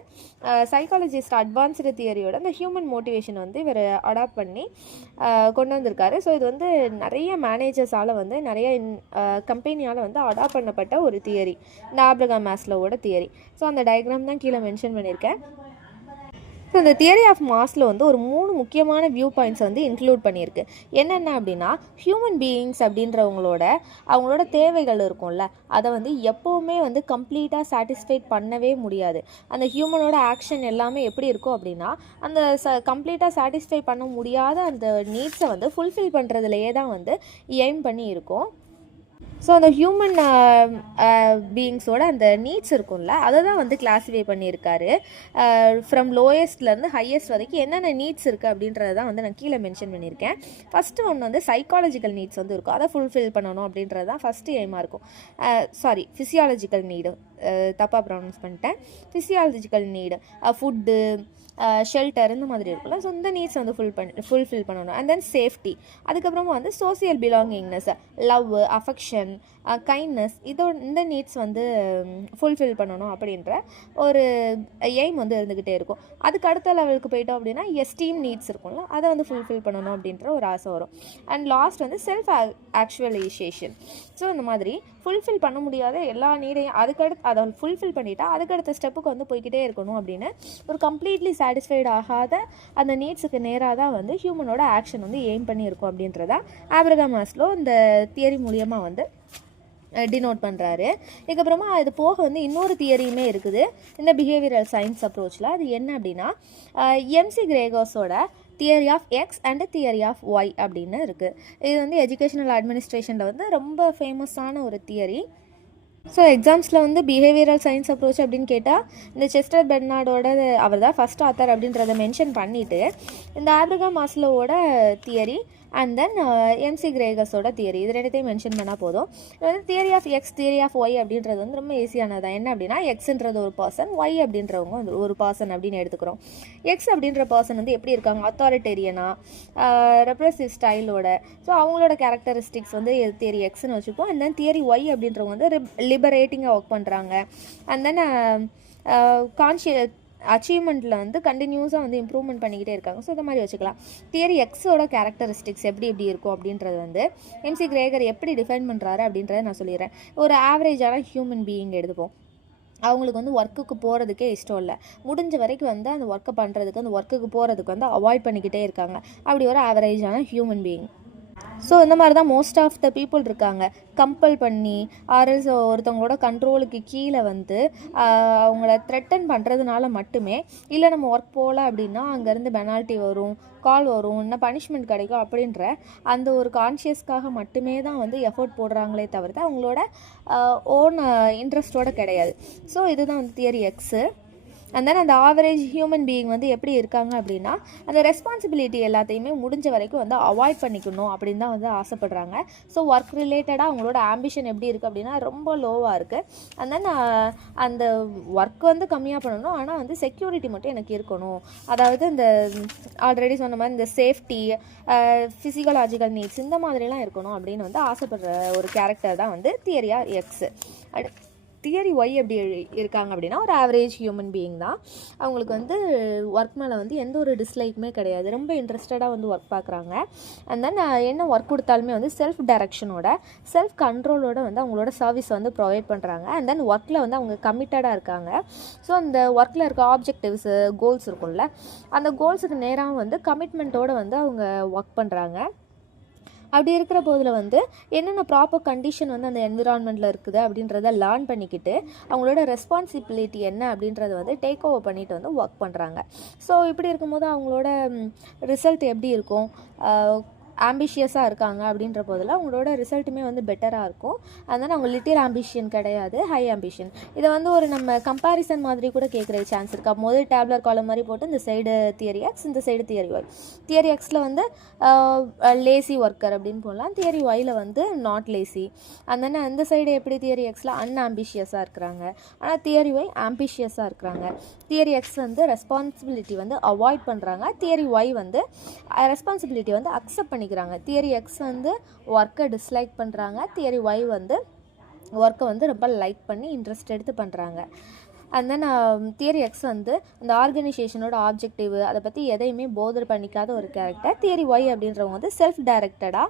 சைக்காலஜிஸ்ட் அட்வான்ஸ்டு தியரியோட இந்த ஹியூமன் மோட்டிவேஷன் வந்து இவர் அடாப்ட் பண்ணி கொண்டு வந்திருக்காரு. ஸோ இது வந்து நிறைய மேனேஜர்ஸால் வந்து நிறைய கம்பெனியால் வந்து அடாப்ட் பண்ணப்பட்ட ஒரு தியரி, இந்த ஆப்ரஹாம் மாஸ்லோவோட தியரி. ஸோ அந்த டயக்ராம் தான் கீழே மென்ஷன் பண்ணியிருக்கேன். ஸோ இந்த தியரி ஆஃப் மாஸ்லோ வந்து ஒரு 3 முக்கியமான வியூ பாயிண்ட்ஸ் வந்து இன்க்ளூட் பண்ணியிருக்கு. என்னென்ன அப்படின்னா, ஹியூமன் பீயிங்ஸ் அவங்களோட தேவைகள் இருக்கும்ல, அதை வந்து எப்போவுமே வந்து கம்ப்ளீட்டாக சாட்டிஸ்ஃபைட் பண்ணவே முடியாது. அந்த ஹியூமனோட ஆக்ஷன் எல்லாமே எப்படி இருக்கும் அப்படின்னா, அந்த கம்ப்ளீட்டாக சாட்டிஸ்ஃபை பண்ண முடியாத அந்த நீட்ஸை வந்து ஃபுல்ஃபில் பண்ணுறதுலையே தான் வந்து எய்ம் பண்ணி இருக்கும். ஸோ அந்த ஹியூமன் பீயிங்ஸோட அந்த நீட்ஸ் இருக்கும்ல, அதை தான் வந்து கிளாஸிஃபை பண்ணியிருக்காரு. ஃப்ரம் லோயஸ்ட்லேருந்து ஹையஸ்ட் வரைக்கும் என்னென்ன நீட்ஸ் இருக்குது அப்படின்றத தான் வந்து நான் கீழே மென்ஷன் பண்ணியிருக்கேன். ஃபஸ்ட்டு ஒன்று வந்து சைக்காலஜிக்கல் நீட்ஸ் வந்து இருக்கும், அதை ஃபுல்ஃபில் பண்ணணும் அப்படின்றது தான் ஃபஸ்ட்டு எய்மாக இருக்கும். ஃபிசியாலஜிக்கல் நீடு, தப்பாக ப்ரொனவுன்ஸ் பண்ணிட்டேன். ஃபிசியாலஜிக்கல் நீடு, ஃபுட்டு, ஷெல்டர் இந்த மாதிரி இருக்குல்ல, ஸோ இந்த நீட்ஸ் வந்து ஃபுல்ஃபில் பண்ணணும். அண்ட் தென் சேஃப்டி, அதுக்கப்புறமா வந்து social belongingness, love, affection, kindness, இந்த நீட்ஸ் வந்து ஃபுல்ஃபில் பண்ணணும் அப்படின்ற ஒரு எய்ம் வந்து இருந்துக்கிட்டே இருக்கும். அதுக்கு அடுத்த லெவலுக்கு போயிட்டோம் அப்படின்னா எஸ்டீம் நீட்ஸ் இருக்கும்ல, அதை வந்து ஃபுல்ஃபில் பண்ணணும் அப்படின்ற ஒரு ஆசை வரும். அண்ட் லாஸ்ட் வந்து செல்ஃப் ஆக்சுவலைசேஷன். ஸோ இந்த மாதிரி ஃபுல்ஃபில் பண்ண முடியாத எல்லா நீடையும் அதை ஃபுல்ஃபில் பண்ணிட்டா அதுக்கடுத்த ஸ்டெப்புக்கு வந்து போய்கிட்டே இருக்கணும் அப்படின்னு ஒரு கம்ப்ளீட்லி சாட்டிஸ்ஃபைடு ஆகாத அந்த நீட்ஸுக்கு நேராக தான் வந்து ஹியூமனோட ஆக்ஷன் வந்து எய்ம் பண்ணியிருக்கும் அப்படின்றதா ஆப்ரஹாம் மாஸ்லோ இந்த தியரி மூலியமாக வந்து டினோட் பண்ணுறாரு. இதுக்கப்புறமா இது போக வந்து இன்னொரு தியரியுமே இருக்குது இந்த பிஹேவியரல் சயின்ஸ் அப்ரோச்சில். அது என்ன அப்படின்னா, எம்சி கிரேகர்ஸோட theory of X and theory of Y அப்படின்னு இருக்குது. இது வந்து எஜுகேஷனல் அட்மினிஸ்ட்ரேஷனில் வந்து ரொம்ப ஃபேமஸான ஒரு தியரி. ஸோ எக்ஸாம்ஸில் வந்து பிஹேவியரல் சயின்ஸ் அப்ரோச் அப்படின்னு கேட்டால் இந்த செஸ்டர் பெர்னார்டோட அவர் தான் ஃபஸ்ட் ஆத்தர் அப்படின்றத மென்ஷன் பண்ணிவிட்டு இந்த ஆப்ரஹாம் மாஸ்லோவோட தியரி அண்ட் தென் எம்சி கிரேகர்ஸோட தியரி, இது ரெண்டுத்தையும் மென்ஷன் பண்ணால் போதும். இது வந்து theory of X, theory of Y அப்படின்றது வந்து ரொம்ப ஈஸியானது தான். என்ன அப்படின்னா, எக்ஸ்ன்றது ஒரு பர்சன், ஒய் அப்படின்றவங்க வந்து ஒரு பர்சன் அப்படின்னு எடுத்துக்கிறோம். எக்ஸ் அப்படின்ற பர்சன் வந்து எப்படி இருக்காங்க, அத்தாரிட்டேரியனாக, ரெப்ரெசிவ் ஸ்டைலோட, ஸோ அவங்களோட கேரக்டரிஸ்டிக்ஸ் வந்து தியரி எக்ஸ்ன்னு வச்சுப்போம். அண்ட் தென் தியரி ஒய் அப்படின்றவங்க வந்து லிபரேட்டிங்காக ஒர்க் பண்ணுறாங்க. அண்ட் தென் அச்சீவ்மெண்ட்டில் வந்து கண்டினியூஸாக வந்து இம்ப்ரூவ்மெண்ட் பண்ணிக்கிட்டே இருக்காங்க. ஸோ இந்த மாதிரி வச்சுக்கலாம். தியரி எக்ஸோட கேரக்டரிஸ்டிக்ஸ் எப்படி இருக்கும் அப்படின்றது வந்து எம்சி கிரேகர் எப்படி டிஃபைன் பண்ணுறாரு அப்படின்றத நான் சொல்லிடுறேன். ஒரு ஆவரேஜான ஹியூமன் பீயிங் எடுத்துப்போம். அவங்களுக்கு வந்து ஒர்க்குக்கு போகிறதுக்கே இஷ்டம் இல்லை, முடிஞ்ச வரைக்கும் வந்து அந்த ஒர்க்கை பண்ணுறதுக்கு அந்த ஒர்க்குக்கு போகிறதுக்கு வந்து அவாய்ட் பண்ணிக்கிட்டே இருக்காங்க. அப்படி ஒரு ஆவரேஜான ஹியூமன் பீயிங். ஸோ இந்த மாதிரி தான் மோஸ்ட் ஆஃப் த பீப்புள் இருக்காங்க. கம்பல் பண்ணி ஆர்எல்ஸ் ஒருத்தவங்களோட கண்ட்ரோலுக்கு கீழே வந்து அவங்கள த்ரெட்டன் பண்ணுறதுனால மட்டுமே, இல்லை நம்ம ஒர்க் போகல அப்படின்னா அங்கேருந்து பெனால்ட்டி வரும், கால் வரும், இன்னும் பனிஷ்மெண்ட் கிடைக்கும் அப்படின்ற அந்த ஒரு கான்ஷியஸ்க்காக மட்டுமே தான் வந்து எஃபோர்ட் போடுறாங்களே தவிர்த்து அவங்களோட ஓன் இன்ட்ரெஸ்டோடு கிடையாது. ஸோ இதுதான் வந்து தியரி எக்ஸு. அண்ட் தென் அந்த ஆவரேஜ் ஹியூமன் பீயிங் வந்து எப்படி இருக்காங்க அப்படின்னா அந்த ரெஸ்பான்சிபிலிட்டி எல்லாத்தையுமே முடிஞ்ச வரைக்கும் வந்து அவாய்ட் பண்ணிக்கணும் அப்படின்னு தான் வந்து ஆசைப்படுறாங்க. ஸோ ஒர்க் ரிலேட்டடாக அவங்களோட ஆம்பிஷன் எப்படி இருக்குது அப்படின்னா ரொம்ப லோவாக இருக்குது. அண்ட் தென் அந்த ஒர்க் வந்து கம்மியாக பண்ணணும், ஆனால் வந்து செக்யூரிட்டி மட்டும் எனக்கு இருக்கணும். அதாவது இந்த ஆல்ரெடி சொன்ன மாதிரி இந்த சேஃப்டி, ஃபிசிக்கலாஜிக்கல் நீட்ஸ் இந்த மாதிரிலாம் இருக்கணும் அப்படின்னு வந்து ஆசைப்படுற ஒரு கேரக்டர் தான் வந்து தியரியா எக்ஸ். தியரி ஒய் எப்படி இருக்காங்க அப்படின்னா ஒரு ஆவரேஜ் ஹியூமன் பீயிங் தான். அவங்களுக்கு வந்து ஒர்க் மேலே வந்து எந்த ஒரு டிஸ்லைக்குமே கிடையாது, ரொம்ப இன்ட்ரெஸ்டடாக வந்து ஒர்க் பார்க்குறாங்க. அண்ட் தென் என்ன ஒர்க் கொடுத்தாலுமே வந்து செல்ஃப் டைரக்ஷனோட செல்ஃப் கண்ட்ரோலோட வந்து அவங்களோட சர்வீஸ் வந்து ப்ரொவைட் பண்ணுறாங்க. அண்ட் தென் ஒர்க்கில் வந்து அவங்க கமிட்டடாக இருக்காங்க. ஸோ அந்த ஒர்க்கில் இருக்க ஆப்ஜெக்டிவ்ஸு கோல்ஸ் இருக்கும்ல, அந்த கோல்ஸுக்கு நேராக வந்து கமிட்மெண்ட்டோடு வந்து அவங்க ஒர்க் பண்ணுறாங்க. அப்படி இருக்கிற போதில் வந்து என்னென்ன ப்ராப்பர் கண்டிஷன் வந்து அந்த என்விரான்மெண்ட்டில் இருக்குது அப்படின்றத லேர்ன் பண்ணிக்கிட்டு அவங்களோட ரெஸ்பான்சிபிலிட்டி என்ன அப்படின்றத வந்து டேக் ஓவர் பண்ணிட்டு வந்து ஒர்க் பண்ணுறாங்க. ஸோ இப்படி இருக்கும்போது அவங்களோட ரிசல்ட் எப்படி இருக்கும், ஆம்பிஷியஸாக இருக்காங்க அப்படின்ற போதில் அவங்களோட ரிசல்ட்டுமே வந்து பெட்டராக இருக்கும். அதனால் அவங்க லிட்டில் ஆம்பிஷன் கிடையாது, ஹை ஆம்பிஷன். இதை வந்து ஒரு நம்ம கம்பேரிசன் மாதிரி கூட கேட்குற சான்ஸ் இருக்கா. முதல் டேப்லர் காலம் மாதிரி போட்டு இந்த சைடு தியரி எக்ஸ், இந்த சைடு தியரி ஒய். தியரி எக்ஸில் வந்து லேசி ஒர்க்கர் அப்படின்னு போடலாம், தியரி ஒயில் வந்து நாட் லேசி. அதனால் அந்த சைடு எப்படி தியரி எக்ஸில் அன்ஆம்பிஷியஸாக இருக்கிறாங்க, ஆனால் தியரி ஒய் ஆம்பிஷியஸாக இருக்கிறாங்க. தியரி எக்ஸ் வந்து ரெஸ்பான்சிபிலிட்டி வந்து அவாய்ட் பண்ணுறாங்க, தியரி ஒய் வந்து ரெஸ்பான்சிபிலிட்டி வந்து அக்செப்ட் பண்ணிக்கிறாங்க. தியரி எக்ஸ் வந்து ஒர்க்கை டிஸ்லைக் பண்ணுறாங்க, தியரி ஒய் வந்து ஒர்க்கை வந்து ரொம்ப லைக் பண்ணி இன்ட்ரெஸ்ட் எடுத்து பண்ணுறாங்க. அண்ட் தென் தியரி எக்ஸ் வந்து அந்த ஆர்கனைசேஷனோட ஆப்ஜெக்டிவ் அதை பற்றி எதையுமே போதர் பண்ணிக்காத ஒரு கேரக்டர். தியரி ஒய் அப்படின்றவங்க வந்து செல்ஃப் டைரக்டடாக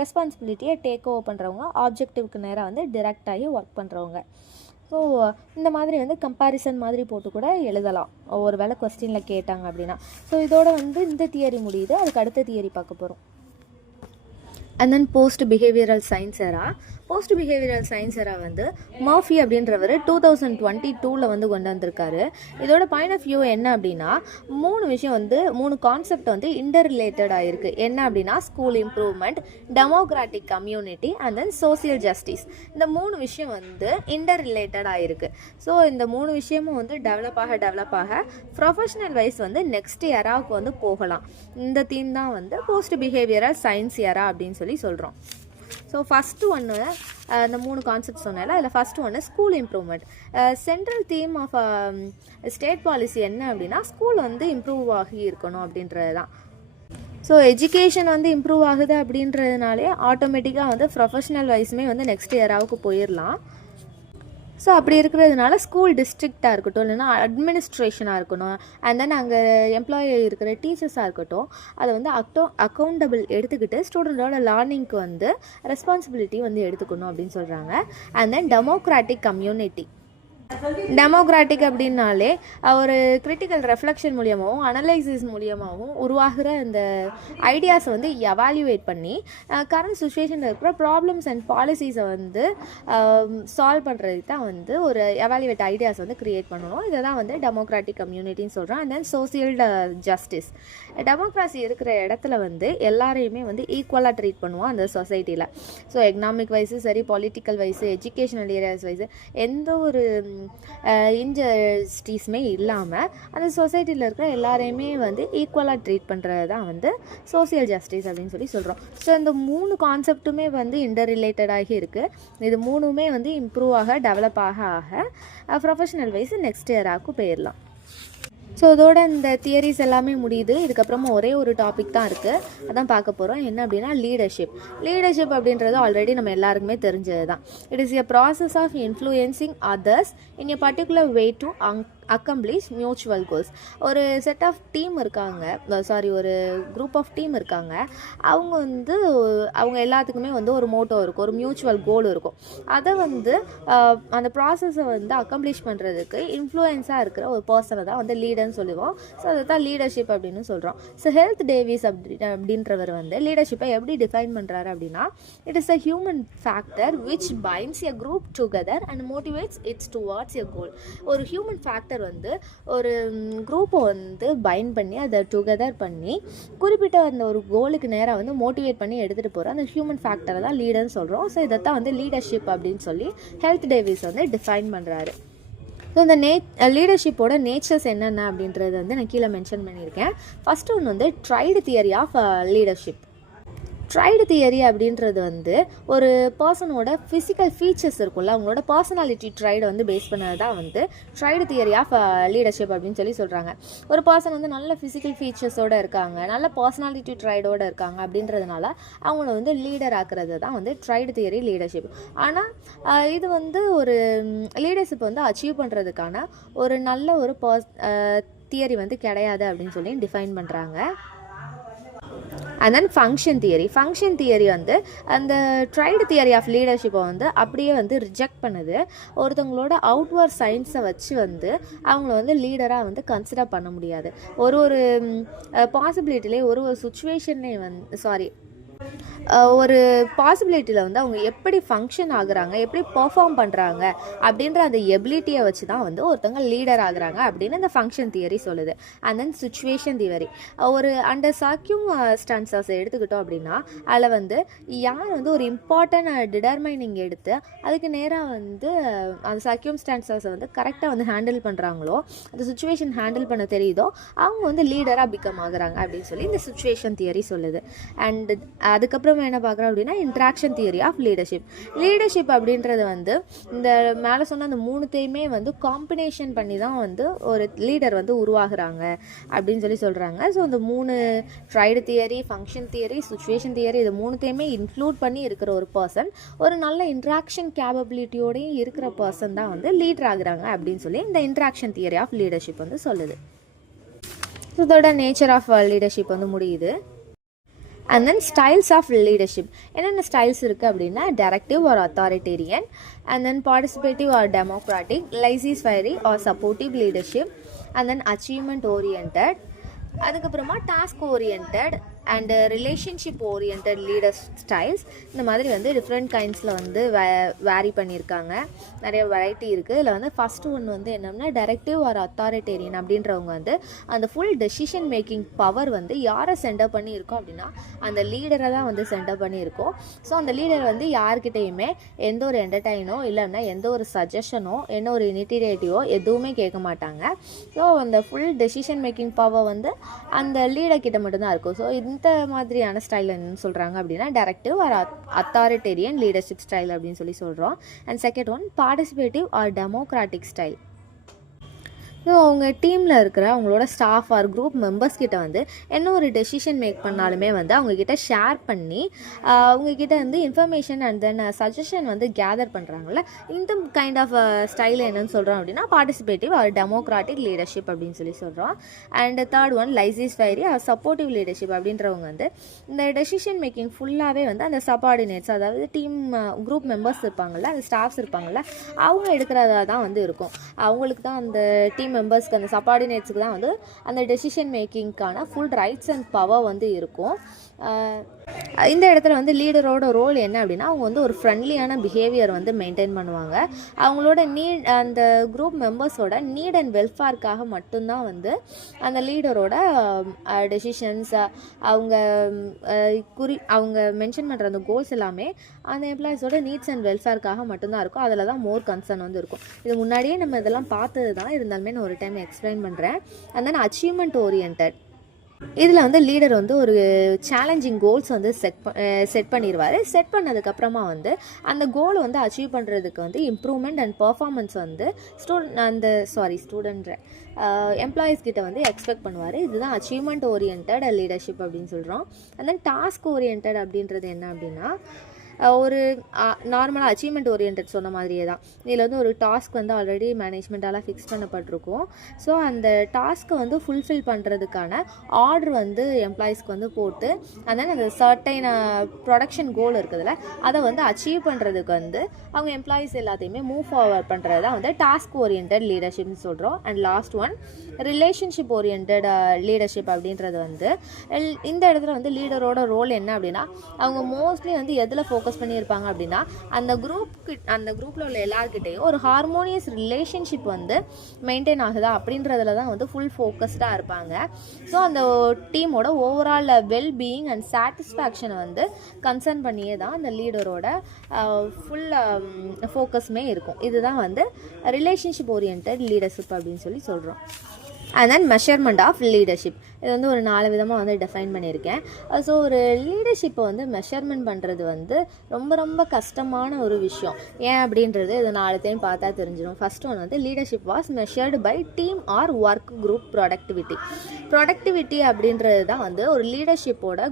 ரெஸ்பான்சிபிலிட்டியை டேக் ஓவர் பண்ணுறவங்க, ஆப்ஜெக்டிவ்க்கு நேராக வந்து டிரெக்டாகி ஒர்க் பண்ணுறவங்க. ஸோ இந்த மாதிரி வந்து கம்பேரிசன் மாதிரி போட்டு கூட எழுதலாம் ஒரு வேளை கொஸ்டினில் கேட்டாங்க அப்படின்னா. ஸோ இதோட வந்து இந்த தியரி முடியுது, அதுக்கு அடுத்த தியரி பார்க்க போகிறோம். And then post behavioural science era. Post behavioural science era வந்து மர்ஃபி அப்படின்றவர் 2022 வந்து கொண்டு வந்திருக்காரு. இதோட பாயிண்ட் ஆஃப் வியூ என்ன அப்படின்னா 3 விஷயம் வந்து 3 கான்செப்ட் வந்து இன்டர் ரிலேட்டடாக இருக்குது. என்ன அப்படின்னா school improvement, democratic community and then social justice. இந்த 3 விஷயம் வந்து இன்டர் ரிலேட்டடாக இருக்குது. ஸோ இந்த 3 விஷயமும் வந்து டெவலப் ஆக ப்ரொஃபஷனல் வைஸ் வந்து நெக்ஸ்ட் எராவுக்கு வந்து போகலாம். இந்த தீம் தான் வந்து போஸ்ட் பிஹேவியரல் சயின்ஸ் எரா அப்படின்னு சொல்கிறோம். ஸோ ஃபஸ்ட்டு ஒன்று இந்த 3 கான்செப்ட் சொன்னால அதில் ஃபஸ்ட்டு ஒன்று school improvement. Central theme of state policy என்ன அப்படின்னா ஸ்கூல் வந்து இம்ப்ரூவ் ஆகி இருக்கணும் அப்படின்றது தான். ஸோ எஜுகேஷன் வந்து இம்ப்ரூவ் ஆகுது அப்படின்றதுனாலே ஆட்டோமேட்டிக்காக வந்து ப்ரொஃபஷனல் வைஸுமே வந்து நெக்ஸ்ட் இயராவுக்கு போயிடலாம். ஸோ அப்படி இருக்கிறதுனால ஸ்கூல் டிஸ்ட்ரிக்டாக இருக்கட்டும், இல்லைனா அட்மினிஸ்ட்ரேஷனாக இருக்கணும், அண்ட் தென் அங்கே எம்ப்ளாயி இருக்கிற டீச்சர்ஸாக இருக்கட்டும், அதை வந்து அக்கௌண்டபிள் எடுத்துக்கிட்டு ஸ்டூடெண்ட்டோட லேர்னிங்க்கு வந்து ரெஸ்பான்சிபிலிட்டி வந்து எடுத்துக்கணும் அப்படின்னு சொல்கிறாங்க. And then democratic community. Democratic அப்படின்னாலே ஒரு கிரிட்டிக்கல் ரெஃப்ளெக்ஷன் மூலியமாகவும் அனலைசிஸ் மூலியமாகவும் உருவாகிற இந்த ஐடியாஸை வந்து எவால்யூவேட் பண்ணி கரண்ட் சுச்சுவேஷனில் இருக்கிற ப்ராப்ளம்ஸ் அண்ட் பாலிசிஸை வந்து சால்வ் பண்ணுறதுக்கு தான் வந்து ஒரு எவால்யூவேட் ஐடியாஸ் வந்து க்ரியேட் பண்ணணும். இதை தான் வந்து டெமோக்ராட்டிக் கம்யூனிட்டின்னு சொல்கிறோம். And then social justice. Democracy இருக்கிற இடத்துல வந்து எல்லாரையுமே வந்து ஈக்குவலாக ட்ரீட் பண்ணுவோம் அந்த சொசைட்டியில். ஸோ எக்கனாமிக் வைஸு சரி, political wise, educational areas wise எந்த ஒரு இன்ஜஸ்டிஸுமே இல்லாமல் அந்த சொசைட்டியில் இருக்கிற எல்லாரையுமே வந்து ஈக்குவலாக ட்ரீட் பண்ணுறது தான் வந்து சோசியல் ஜஸ்டிஸ் அப்படின்னு சொல்கிறோம். ஸோ இந்த 3 கான்செப்ட்டுமே வந்து இன்டர் ரிலேட்டடாகி இருக்குது. இது 3மே வந்து இம்ப்ரூவ் ஆக டெவலப் ஆக ப்ரொஃபஷனல் வைஸ் நெக்ஸ்ட் இயராக்கு போயிடலாம். ஸோ இதோட இந்த தியரிஸ் எல்லாமே முடியுது. இதுக்கப்புறமா ஒரே ஒரு டாபிக் தான் இருக்குது, அதான் பார்க்க போகிறோம். என்ன அப்படின்னா லீடர்ஷிப். லீடர்ஷிப் அப்படின்றது ஆல்ரெடி நம்ம எல்லாருக்குமே தெரிஞ்சது தான். It is a process of influencing others in a particular way to accomplish mutual goals. ஒரு செட் ஆஃப் டீம் இருக்காங்க, ஒரு குரூப் ஆஃப் டீம் இருக்காங்க. அவங்க எல்லாத்துக்குமே வந்து ஒரு மோட்டோ இருக்கும், ஒரு மியூச்சுவல் கோல் இருக்கும். அதை வந்து அந்த ப்ராசஸை வந்து அக்கம்ப்ளிஷ் பண்ணுறதுக்கு இன்ஃப்ளூயன்ஸாக இருக்கிற ஒரு பர்சனை தான் வந்து லீடர்னு சொல்லுவோம். ஸோ அதை தான் லீடர்ஷிப் அப்படின்னு சொல்கிறோம். ஸோ ஹெல்த் டேவிஸ் அப்படின்றவர் வந்து லீடர்ஷிப்பை எப்படி டிஃபைன் பண்ணுறாரு அப்படின்னா it is a human factor which binds a group together and motivates its towards a goal. ஒரு ஹியூமன் ஃபேக்டர் வந்து ஒரு குரூப்பை வந்து பைண்ட் பண்ணி அதை டுகெதர் பண்ணி குறிப்பிட்ட அந்த ஒரு கோலுக்கு நேராக வந்து மோட்டிவேட் பண்ணி எடுத்துகிட்டு போகிற அந்த ஹியூமன் ஃபேக்டரை தான் லீடர்னு சொல்கிறோம். ஸோ இதைத்தான் வந்து லீடர்ஷிப் அப்படின்னு சொல்லி ஹெல்த் டேவிஸ் வந்து டிஃபைன் பண்ணுறாரு. ஸோ இந்த லீடர்ஷிப்போட நேச்சர்ஸ் என்னென்ன அப்படின்றது வந்து நான் கீழே மென்ஷன் பண்ணியிருக்கேன். ஃபஸ்ட்டு ஒன்று வந்து trait theory of leadership. Trait theory அப்படின்றது வந்து ஒரு பர்சனோட ஃபிசிக்கல் ஃபீச்சர்ஸ் இருக்கும்ல, அவங்களோட பர்சனாலிட்டி ட்ரைடை வந்து பேஸ் பண்ணது தான் வந்து ட்ரைடு தியரி ஆஃப் லீடர்ஷிப் அப்படின்னு சொல்கிறாங்க. ஒரு பர்சன் வந்து நல்ல ஃபிசிக்கல் ஃபீச்சர்ஸோடு இருக்காங்க, நல்ல பர்சனாலிட்டி ட்ரைடோடு இருக்காங்க அப்படின்றதுனால அவங்கள வந்து லீடர் ஆக்குறது தான் வந்து ட்ரைடு தியரி லீடர்ஷிப். ஆனால் இது வந்து ஒரு லீடர்ஷிப் வந்து அச்சீவ் பண்ணுறதுக்கான ஒரு நல்ல ஒரு தியரி வந்து கிடையாது அப்படின்னு சொல்லி டிஃபைன் பண்ணுறாங்க. அண்ட் தென் ஃபங்க்ஷன் தியரி வந்து அந்த ட்ரைடு தியரி ஆஃப் லீடர்ஷிப்பை வந்து அப்படியே வந்து ரிஜெக்ட் பண்ணுது. ஒருத்தவங்களோட அவுட்வர்ட் சயின்ஸை வச்சு வந்து அவங்கள வந்து லீடராக வந்து கன்சிடர் பண்ண முடியாது. ஒரு பாசிபிலிட்டிலே ஒரு சுச்சுவேஷன்லேயே ஒரு பாசிபிலிட்டியில் வந்து அவங்க எப்படி ஃபங்க்ஷன் ஆகுறாங்க, எப்படி பெர்ஃபார்ம் பண்ணுறாங்க அப்படின்ற அந்த எபிலிட்டியை வச்சு தான் வந்து ஒருத்தவங்க லீடர் ஆகுறாங்க அப்படின்னு இந்த ஃபங்க்ஷன் தியரி சொல்லுது. அண்ட் தென் சுச்சுவேஷன் தியரி, ஒரு அண்டர் சர்க்யூம்ஸ்டான்சஸ் எடுத்துக்கிட்டோம் அப்படின்னா அதில் வந்து யார் வந்து ஒரு இம்பார்ட்டன்ட் டிட்டர்மைனிங் எடுத்து அதுக்கு நேராக வந்து அந்த சர்க்யூம்ஸ்டான்சஸை வந்து கரெக்டாக வந்து ஹேண்டில் பண்ணுறாங்களோ, அந்த சுச்சுவேஷன் ஹேண்டில் பண்ண தெரியுதோ, அவங்க வந்து லீடராக பிகம் ஆகுறாங்க அப்படின்னு சொல்லி இந்த சுச்சுவேஷன் தியரி சொல்லுது. அண்ட் அதுக்கப்புறம் என்ன பார்க்குறோம் அப்படின்னா இன்ட்ராக்ஷன் தியரி ஆஃப் லீடர்ஷிப் அப்படின்றது வந்து இந்த மேலே சொன்ன அந்த மூணுத்தையுமே வந்து காம்பினேஷன் பண்ணி தான் வந்து ஒரு லீடர் வந்து உருவாகுறாங்க அப்படின்னு சொல்கிறாங்க. ஸோ இந்த 3 trait theory, function theory, situation theory, இது மூணுத்தையுமே இன்க்ளூட் பண்ணி இருக்கிற ஒரு பர்சன், ஒரு நல்ல இன்ட்ராக்ஷன் கேப்பபிலிட்டியோடையும் இருக்கிற பர்சன் தான் வந்து லீடர் ஆகுறாங்க அப்படின்னு சொல்லி இந்த இன்ட்ராக்ஷன் தியரி ஆஃப் லீடர்ஷிப் வந்து சொல்லுது. இதோட நேச்சர் ஆஃப் லீடர்ஷிப் வந்து முடியுது. And then styles of leadership என்னென்ன ஸ்டைல்ஸ் இருக்குது அப்படின்னா directive or authoritarian, and then participative or democratic, laissez faire or supportive leadership, and then achievement orient, அதுக்கப்புறமா task orient and relationship orient leader styles. இந்த மாதிரி வந்து different கைண்ட்ஸில் வந்து vary பண்ணியிருக்காங்க. நிறைய வெரைட்டி இருக்குது. இதில் வந்து ஃபஸ்ட்டு ஒன்று வந்து என்னன்னா டைரக்டிவ் ஆர் அத்தாரிட்டேரியன் அப்படின்றவங்க வந்து அந்த ஃபுல் டெசிஷன் மேக்கிங் பவர் வந்து யாரை சென்டர் பண்ணி இருக்கோம் அப்படின்னா அந்த லீடரை தான் வந்து சென்டர் பண்ணியிருக்கோம். ஸோ அந்த லீடர் வந்து யார்கிட்டையுமே எந்த ஒரு என்டர்டைனோ இல்லைன்னா எந்த ஒரு சஜஷனோ என்ன ஒரு இனிஷியேட்டிவோ எதுவுமே கேட்க மாட்டாங்க. ஸோ அந்த ஃபுல் டெசிஷன் மேக்கிங் பவர் வந்து அந்த லீடர் கிட்ட மட்டும்தான் இருக்கும். ஸோ இந்த மாதிரியான ஸ்டைல் என்னன்னு சொல்கிறாங்க அப்படின்னா directive or authoritarian leadership style அப்படின்னு சொல்கிறோம். And second one participative or democratic style. So அவங்க டீமில் இருக்கிற அவங்களோட ஸ்டாஃப் ஆர் குரூப் மெம்பர்ஸ் கிட்ட வந்து என்ன ஒரு டெசிஷன் மேக் பண்ணாலுமே வந்து அவங்கக்கிட்ட ஷேர் பண்ணி அவங்கக்கிட்ட வந்து இன்ஃபர்மேஷன் அண்ட் தென் சஜஷன் வந்து கேதர் பண்ணுறாங்கல்ல, இந்த கைண்ட் ஆஃப் ஸ்டைல் என்னன்னு சொல்கிறோம் அப்படின்னா பார்ட்டிசிபேட்டிவ் ஆர் டெமோக்ராட்டிக் லீடர்ஷிப் அப்படின்னு சொல்கிறோம். And third one laissez faire or supportive leadership அப்படின்றவங்க வந்து இந்த டெசிஷன் மேக்கிங் ஃபுல்லாகவே வந்து அந்த சப்பார்டினேட்ஸ், அதாவது டீம் குரூப் மெம்பர்ஸ் இருப்பாங்கள்ல, அந்த ஸ்டாஃப்ஸ் இருப்பாங்கள்ல, அவங்க எடுக்கிறதா தான் வந்து இருக்கும். அவங்களுக்கு தான் அந்த டீம் மெம்பர்ஸ்க்கு, அந்த சப்பார்டினேட்ஸுக்கு தான் வந்து அந்த டெசிஷன் மேக்கிங்க்கான ஃபுல் ரைட்ஸ் அண்ட் பவர் வந்து இருக்கும். இந்த இடத்துல வந்து லீடரோட ரோல் என்ன அப்படின்னா அவங்க வந்து ஒரு ஃப்ரெண்ட்லியான பிஹேவியர் வந்து மெயின்டைன் பண்ணுவாங்க. அவங்களோட அந்த குரூப் மெம்பர்ஸோட நீட் அண்ட் வெல்ஃபேர்க்காக மட்டும்தான் வந்து அந்த லீடரோட டெசிஷன்ஸ், அவங்க மென்ஷன் பண்ணுற அந்த கோல்ஸ் எல்லாமே அந்த எம்ப்ளாயிஸோட நீட்ஸ் அண்ட் வெல்ஃபேர்க்காக மட்டும்தான் இருக்கும். அதில் தான் மோர் கன்சர்ன் வந்து இருக்கும். இது முன்னாடியே நம்ம இதெல்லாம் பார்த்தது தான், இருந்தாலுமே நான் ஒரு டைம் எக்ஸ்பிளைன் பண்ணுறேன். அண்ட் தென் அச்சீவ்மெண்ட் ஓரியன்ட், இதில் வந்து லீடர் வந்து ஒரு சேலஞ்சிங் கோல்ஸ் வந்து செட் பண்ணிடுவார். செட் பண்ணதுக்கப்புறமா வந்து அந்த கோலை வந்து அச்சீவ் பண்ணுறதுக்கு வந்து இம்ப்ரூவ்மெண்ட் அண்ட் பர்ஃபார்மன்ஸ் வந்து எம்ப்ளாயீஸ் கிட்ட வந்து எக்ஸ்பெக்ட் பண்ணுவார். இதுதான் அச்சீவ்மெண்ட் ஓரியன்ட் லீடர்ஷிப் அப்படின்னு சொல்கிறோம். அண்ட் தென் டாஸ்க் ஓரியன்ட் அப்படின்றது என்ன அப்படின்னா ஒரு நார்மலாக அச்சீவ்மெண்ட் ஓரியன்ட் சொன்ன மாதிரியே தான். இதில் வந்து ஒரு டாஸ்க் வந்து ஆல்ரெடி மேனேஜ்மெண்ட்டால் ஃபிக்ஸ் பண்ணப்பட்டிருக்கும். ஸோ அந்த டாஸ்க்கை வந்து ஃபுல்ஃபில் பண்ணுறதுக்கான ஆர்டர் வந்து எம்ப்ளாயீஸ்க்கு வந்து போட்டு அந்த சர்டைன் ப்ரொடக்ஷன் கோல் இருக்குதுல்ல, அதை வந்து அச்சீவ் பண்ணுறதுக்கு வந்து அவங்க எம்ப்ளாயீஸ் எல்லாத்தையுமே மூவ் ஃபார்வர்ட் பண்ணுறது தான் வந்து டாஸ்க் ஓரியன்ட் லீடர்ஷிப்னு சொல்கிறோம். And last one relationship orient leadership அப்படின்றது வந்து இந்த இடத்துல வந்து லீடரோட ரோல் என்ன அப்படின்னா அவங்க மோஸ்ட்லி வந்து எதில் ஃபோக்கஸ் ஃபோக்கஸ் பண்ணியிருப்பாங்க அப்படின்னா அந்த குரூப்பில் உள்ள எல்லாருக்கிட்டையும் ஒரு ஹார்மோனியஸ் ரிலேஷன்ஷிப் வந்து மெயின்டைன் ஆகுதா அப்படின்றதுல தான் வந்து ஃபுல் ஃபோக்கஸ்டாக இருப்பாங்க. ஸோ அந்த டீமோட ஓவரால் வெல்பீயிங் அண்ட் சாட்டிஸ்ஃபேக்ஷனை வந்து கன்சர்ன் பண்ணியே தான் அந்த லீடரோட ஃபுல் ஃபோக்கஸுமே இருக்கும். இதுதான் வந்து ரிலேஷன்ஷிப் ஓரியன்டட் லீடர்ஷிப் அப்படின்னு சொல்லி சொல்கிறோம். And then measurement of leadership, இது வந்து ஒரு 4 விதமாக வந்து டிஃபைன் பண்ணியிருக்கேன். ஸோ ஒரு லீடர்ஷிப்பை வந்து மெஷர்மெண்ட் பண்ணுறது வந்து ரொம்ப ரொம்ப கஷ்டமான ஒரு விஷயம். ஏன் அப்படின்றது இது 4த்தையும் பார்த்தா தெரிஞ்சிடும். ஃபர்ஸ்ட் ஒன் வந்து leadership was measured by team or work group productivity அப்படின்றது தான் வந்து ஒரு லீடர்ஷிப்போட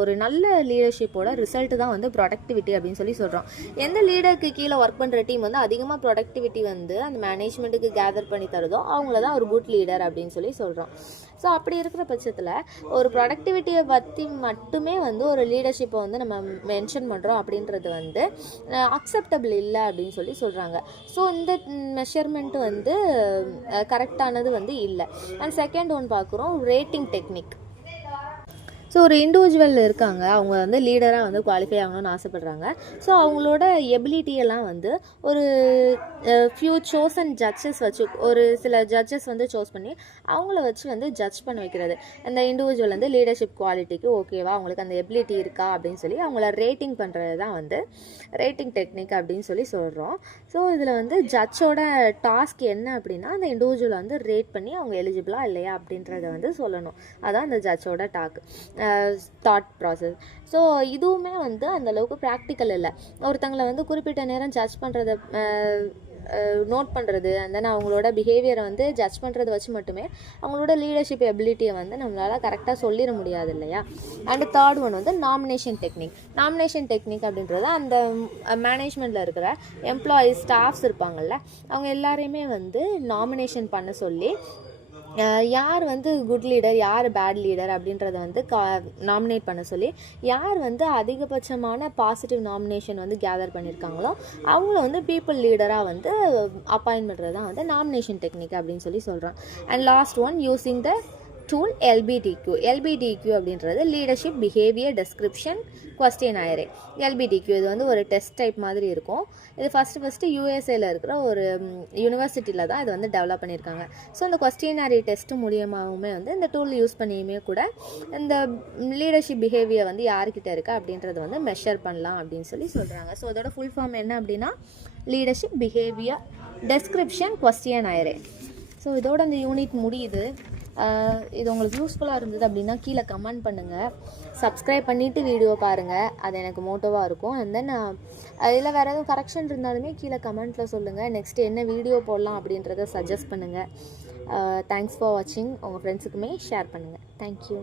ஒரு நல்ல லீடர்ஷிப்போட ரிசல்ட்டு தான் வந்து ப்ரொடக்டிவிட்டி அப்படின்னு சொல்லி சொல்கிறோம். எந்த லீடருக்கு கீழே ஒர்க் பண்ணுற டீம் வந்து அதிகமாக ப்ரொடக்டிவிட்டி வந்து அந்த மேனேஜ்மெண்ட்டுக்கு கேதர் பண்ணி தருதோ அவங்கள தான் ஒரு குட் லீடர் அப்படின்னு சொல்லி சொல்கிறோம். ஸோ அப்படி இருக்கிற பட்சத்தில் ஒரு ப்ரொடக்டிவிட்டியை பற்றி மட்டுமே வந்து ஒரு லீடர்ஷிப்பை வந்து நம்ம மென்ஷன் பண்ணுறோம் அப்படின்றது வந்து அக்செப்டபிள் இல்லை அப்படின்னு சொல்லி சொல்கிறாங்க. ஸோ இந்த மெஷர்மெண்ட் வந்து கரெக்டானது வந்து இல்லை. அண்ட் செகண்ட் ஒன் பார்க்குறோம் ரேட்டிங் டெக்னிக். ஸோ ஒரு இண்டிவிஜுவல் இருக்காங்க, அவங்க வந்து லீடராக வந்து குவாலிஃபை ஆகணும்னு ஆசைப்பட்றாங்க. ஸோ அவங்களோட எபிலிட்டியெல்லாம் வந்து ஒரு ஃபியூ சோசன் ஜட்ஜஸ் வச்சு, ஒரு சில ஜட்ஜஸ் வந்து சூஸ் பண்ணி அவங்கள வச்சு வந்து ஜட்ஜ் பண்ண வைக்கிறது. அந்த இண்டிவிஜுவல் வந்து லீடர்ஷிப் குவாலிட்டிக்கு ஓகேவா, அவங்களுக்கு அந்த எபிலிட்டி இருக்கா அப்படின்னு சொல்லி அவங்கள ரேட்டிங் பண்ணுறது தான் வந்து ரேட்டிங் டெக்னிக் அப்படின்னு சொல்லி சொல்கிறோம். ஸோ இதில் வந்து ஜட்ஜோட டாஸ்க் என்ன அப்படின்னா அந்த இண்டிவிஜுவலை வந்து ரேட் பண்ணி அவங்க எலிஜிபிளா இல்லையா அப்படின்றத வந்து சொல்லணும். அதான் அந்த ஜட்ஜோட தாட் ப்ராசஸ். ஸோ இதுவுமே வந்து அந்தளவுக்கு ப்ராக்டிக்கல் இல்லை. ஒருத்தங்களை வந்து குறிப்பிட்ட நேரம் ஜட்ஜ் பண்ணுறத நோட் பண்ணுறது, அண்ட் தென் அவங்களோட பிஹேவியரை வந்து ஜட்ஜ் பண்ணுறதை வச்சு மட்டுமே அவங்களோட லீடர்ஷிப் எபிலிட்டியை வந்து நம்மளால் கரெக்டாக சொல்லிட முடியாது இல்லையா. அண்ட் தேர்ட் ஒன் வந்து நாமினேஷன் டெக்னிக் அப்படின்றது அந்த மேனேஜ்மெண்ட்டில் இருக்கிற எம்ப்ளாயீஸ் ஸ்டாஃப்ஸ் இருப்பாங்கள்ல, அவங்க எல்லாரையுமே வந்து நாமினேஷன் பண்ண சொல்லி யார் வந்து குட் லீடர் யார் பேட் லீடர் அப்படின்றத வந்து நாமினேட் பண்ண சொல்லி யார் வந்து அதிகபட்சமான பாசிட்டிவ் நாமினேஷன் வந்து கேதர் பண்ணியிருக்காங்களோ அவங்கள வந்து பீப்புள் லீடராக வந்து அப்பாயின்ட் பண்ணுறது தான் வந்து நாமினேஷன் டெக்னிக் அப்படின்னு சொல்லி சொல்கிறோம். And last one using the tool LBDQ அப்படின்றது லீடர்ஷிப் பிஹேவியர் டெஸ்கிரிப்ஷன் கொஸ்டினையரே. எல்பிடிக்யூ இது வந்து ஒரு டெஸ்ட் டைப் மாதிரி இருக்கும். இது ஃபஸ்ட்டு யூஎஸ்ஏல இருக்கிற ஒரு யூனிவர்சிட்டியில் தான் இது வந்து டெவலப் பண்ணியிருக்காங்க. ஸோ இந்த கொஸ்டினரி டெஸ்ட் மூலியமாகவுமே வந்து இந்த டூல் யூஸ் பண்ணியுமே கூட இந்த லீடர்ஷிப் பிஹேவியர் வந்து யார்கிட்ட இருக்கா அப்படின்றத வந்து மெஷர் பண்ணலாம் அப்படின்னு சொல்லி சொல்கிறாங்க. ஸோ அதோட ஃபுல் ஃபார்ம் என்ன அப்படின்னா லீடர்ஷிப் பிஹேவியர் டெஸ்கிரிப்ஷன் கொஸ்டினையரே. ஸோ இதோட அந்த யூனிட் முடியுது. இது உங்களுக்கு யூஸ்ஃபுல்லாக இருந்தது அப்படின்னா கீழே கமெண்ட் பண்ணுங்கள். சப்ஸ்கிரைப் பண்ணிவிட்டு வீடியோ பாருங்கள், அது எனக்கு மோட்டிவாக இருக்கும். அண்ட் தென் இதில் வேறு எதுவும் கரெக்ஷன் இருந்தாலுமே கீழே கமெண்ட்டில் சொல்லுங்கள். நெக்ஸ்ட் என்ன வீடியோ போடலாம் அப்படின்றத சஜஸ்ட் பண்ணுங்கள். தேங்க்ஸ் ஃபார் வாட்சிங். உங்கள் ஃப்ரெண்ட்ஸுக்குமே ஷேர் பண்ணுங்கள். தேங்க்யூ.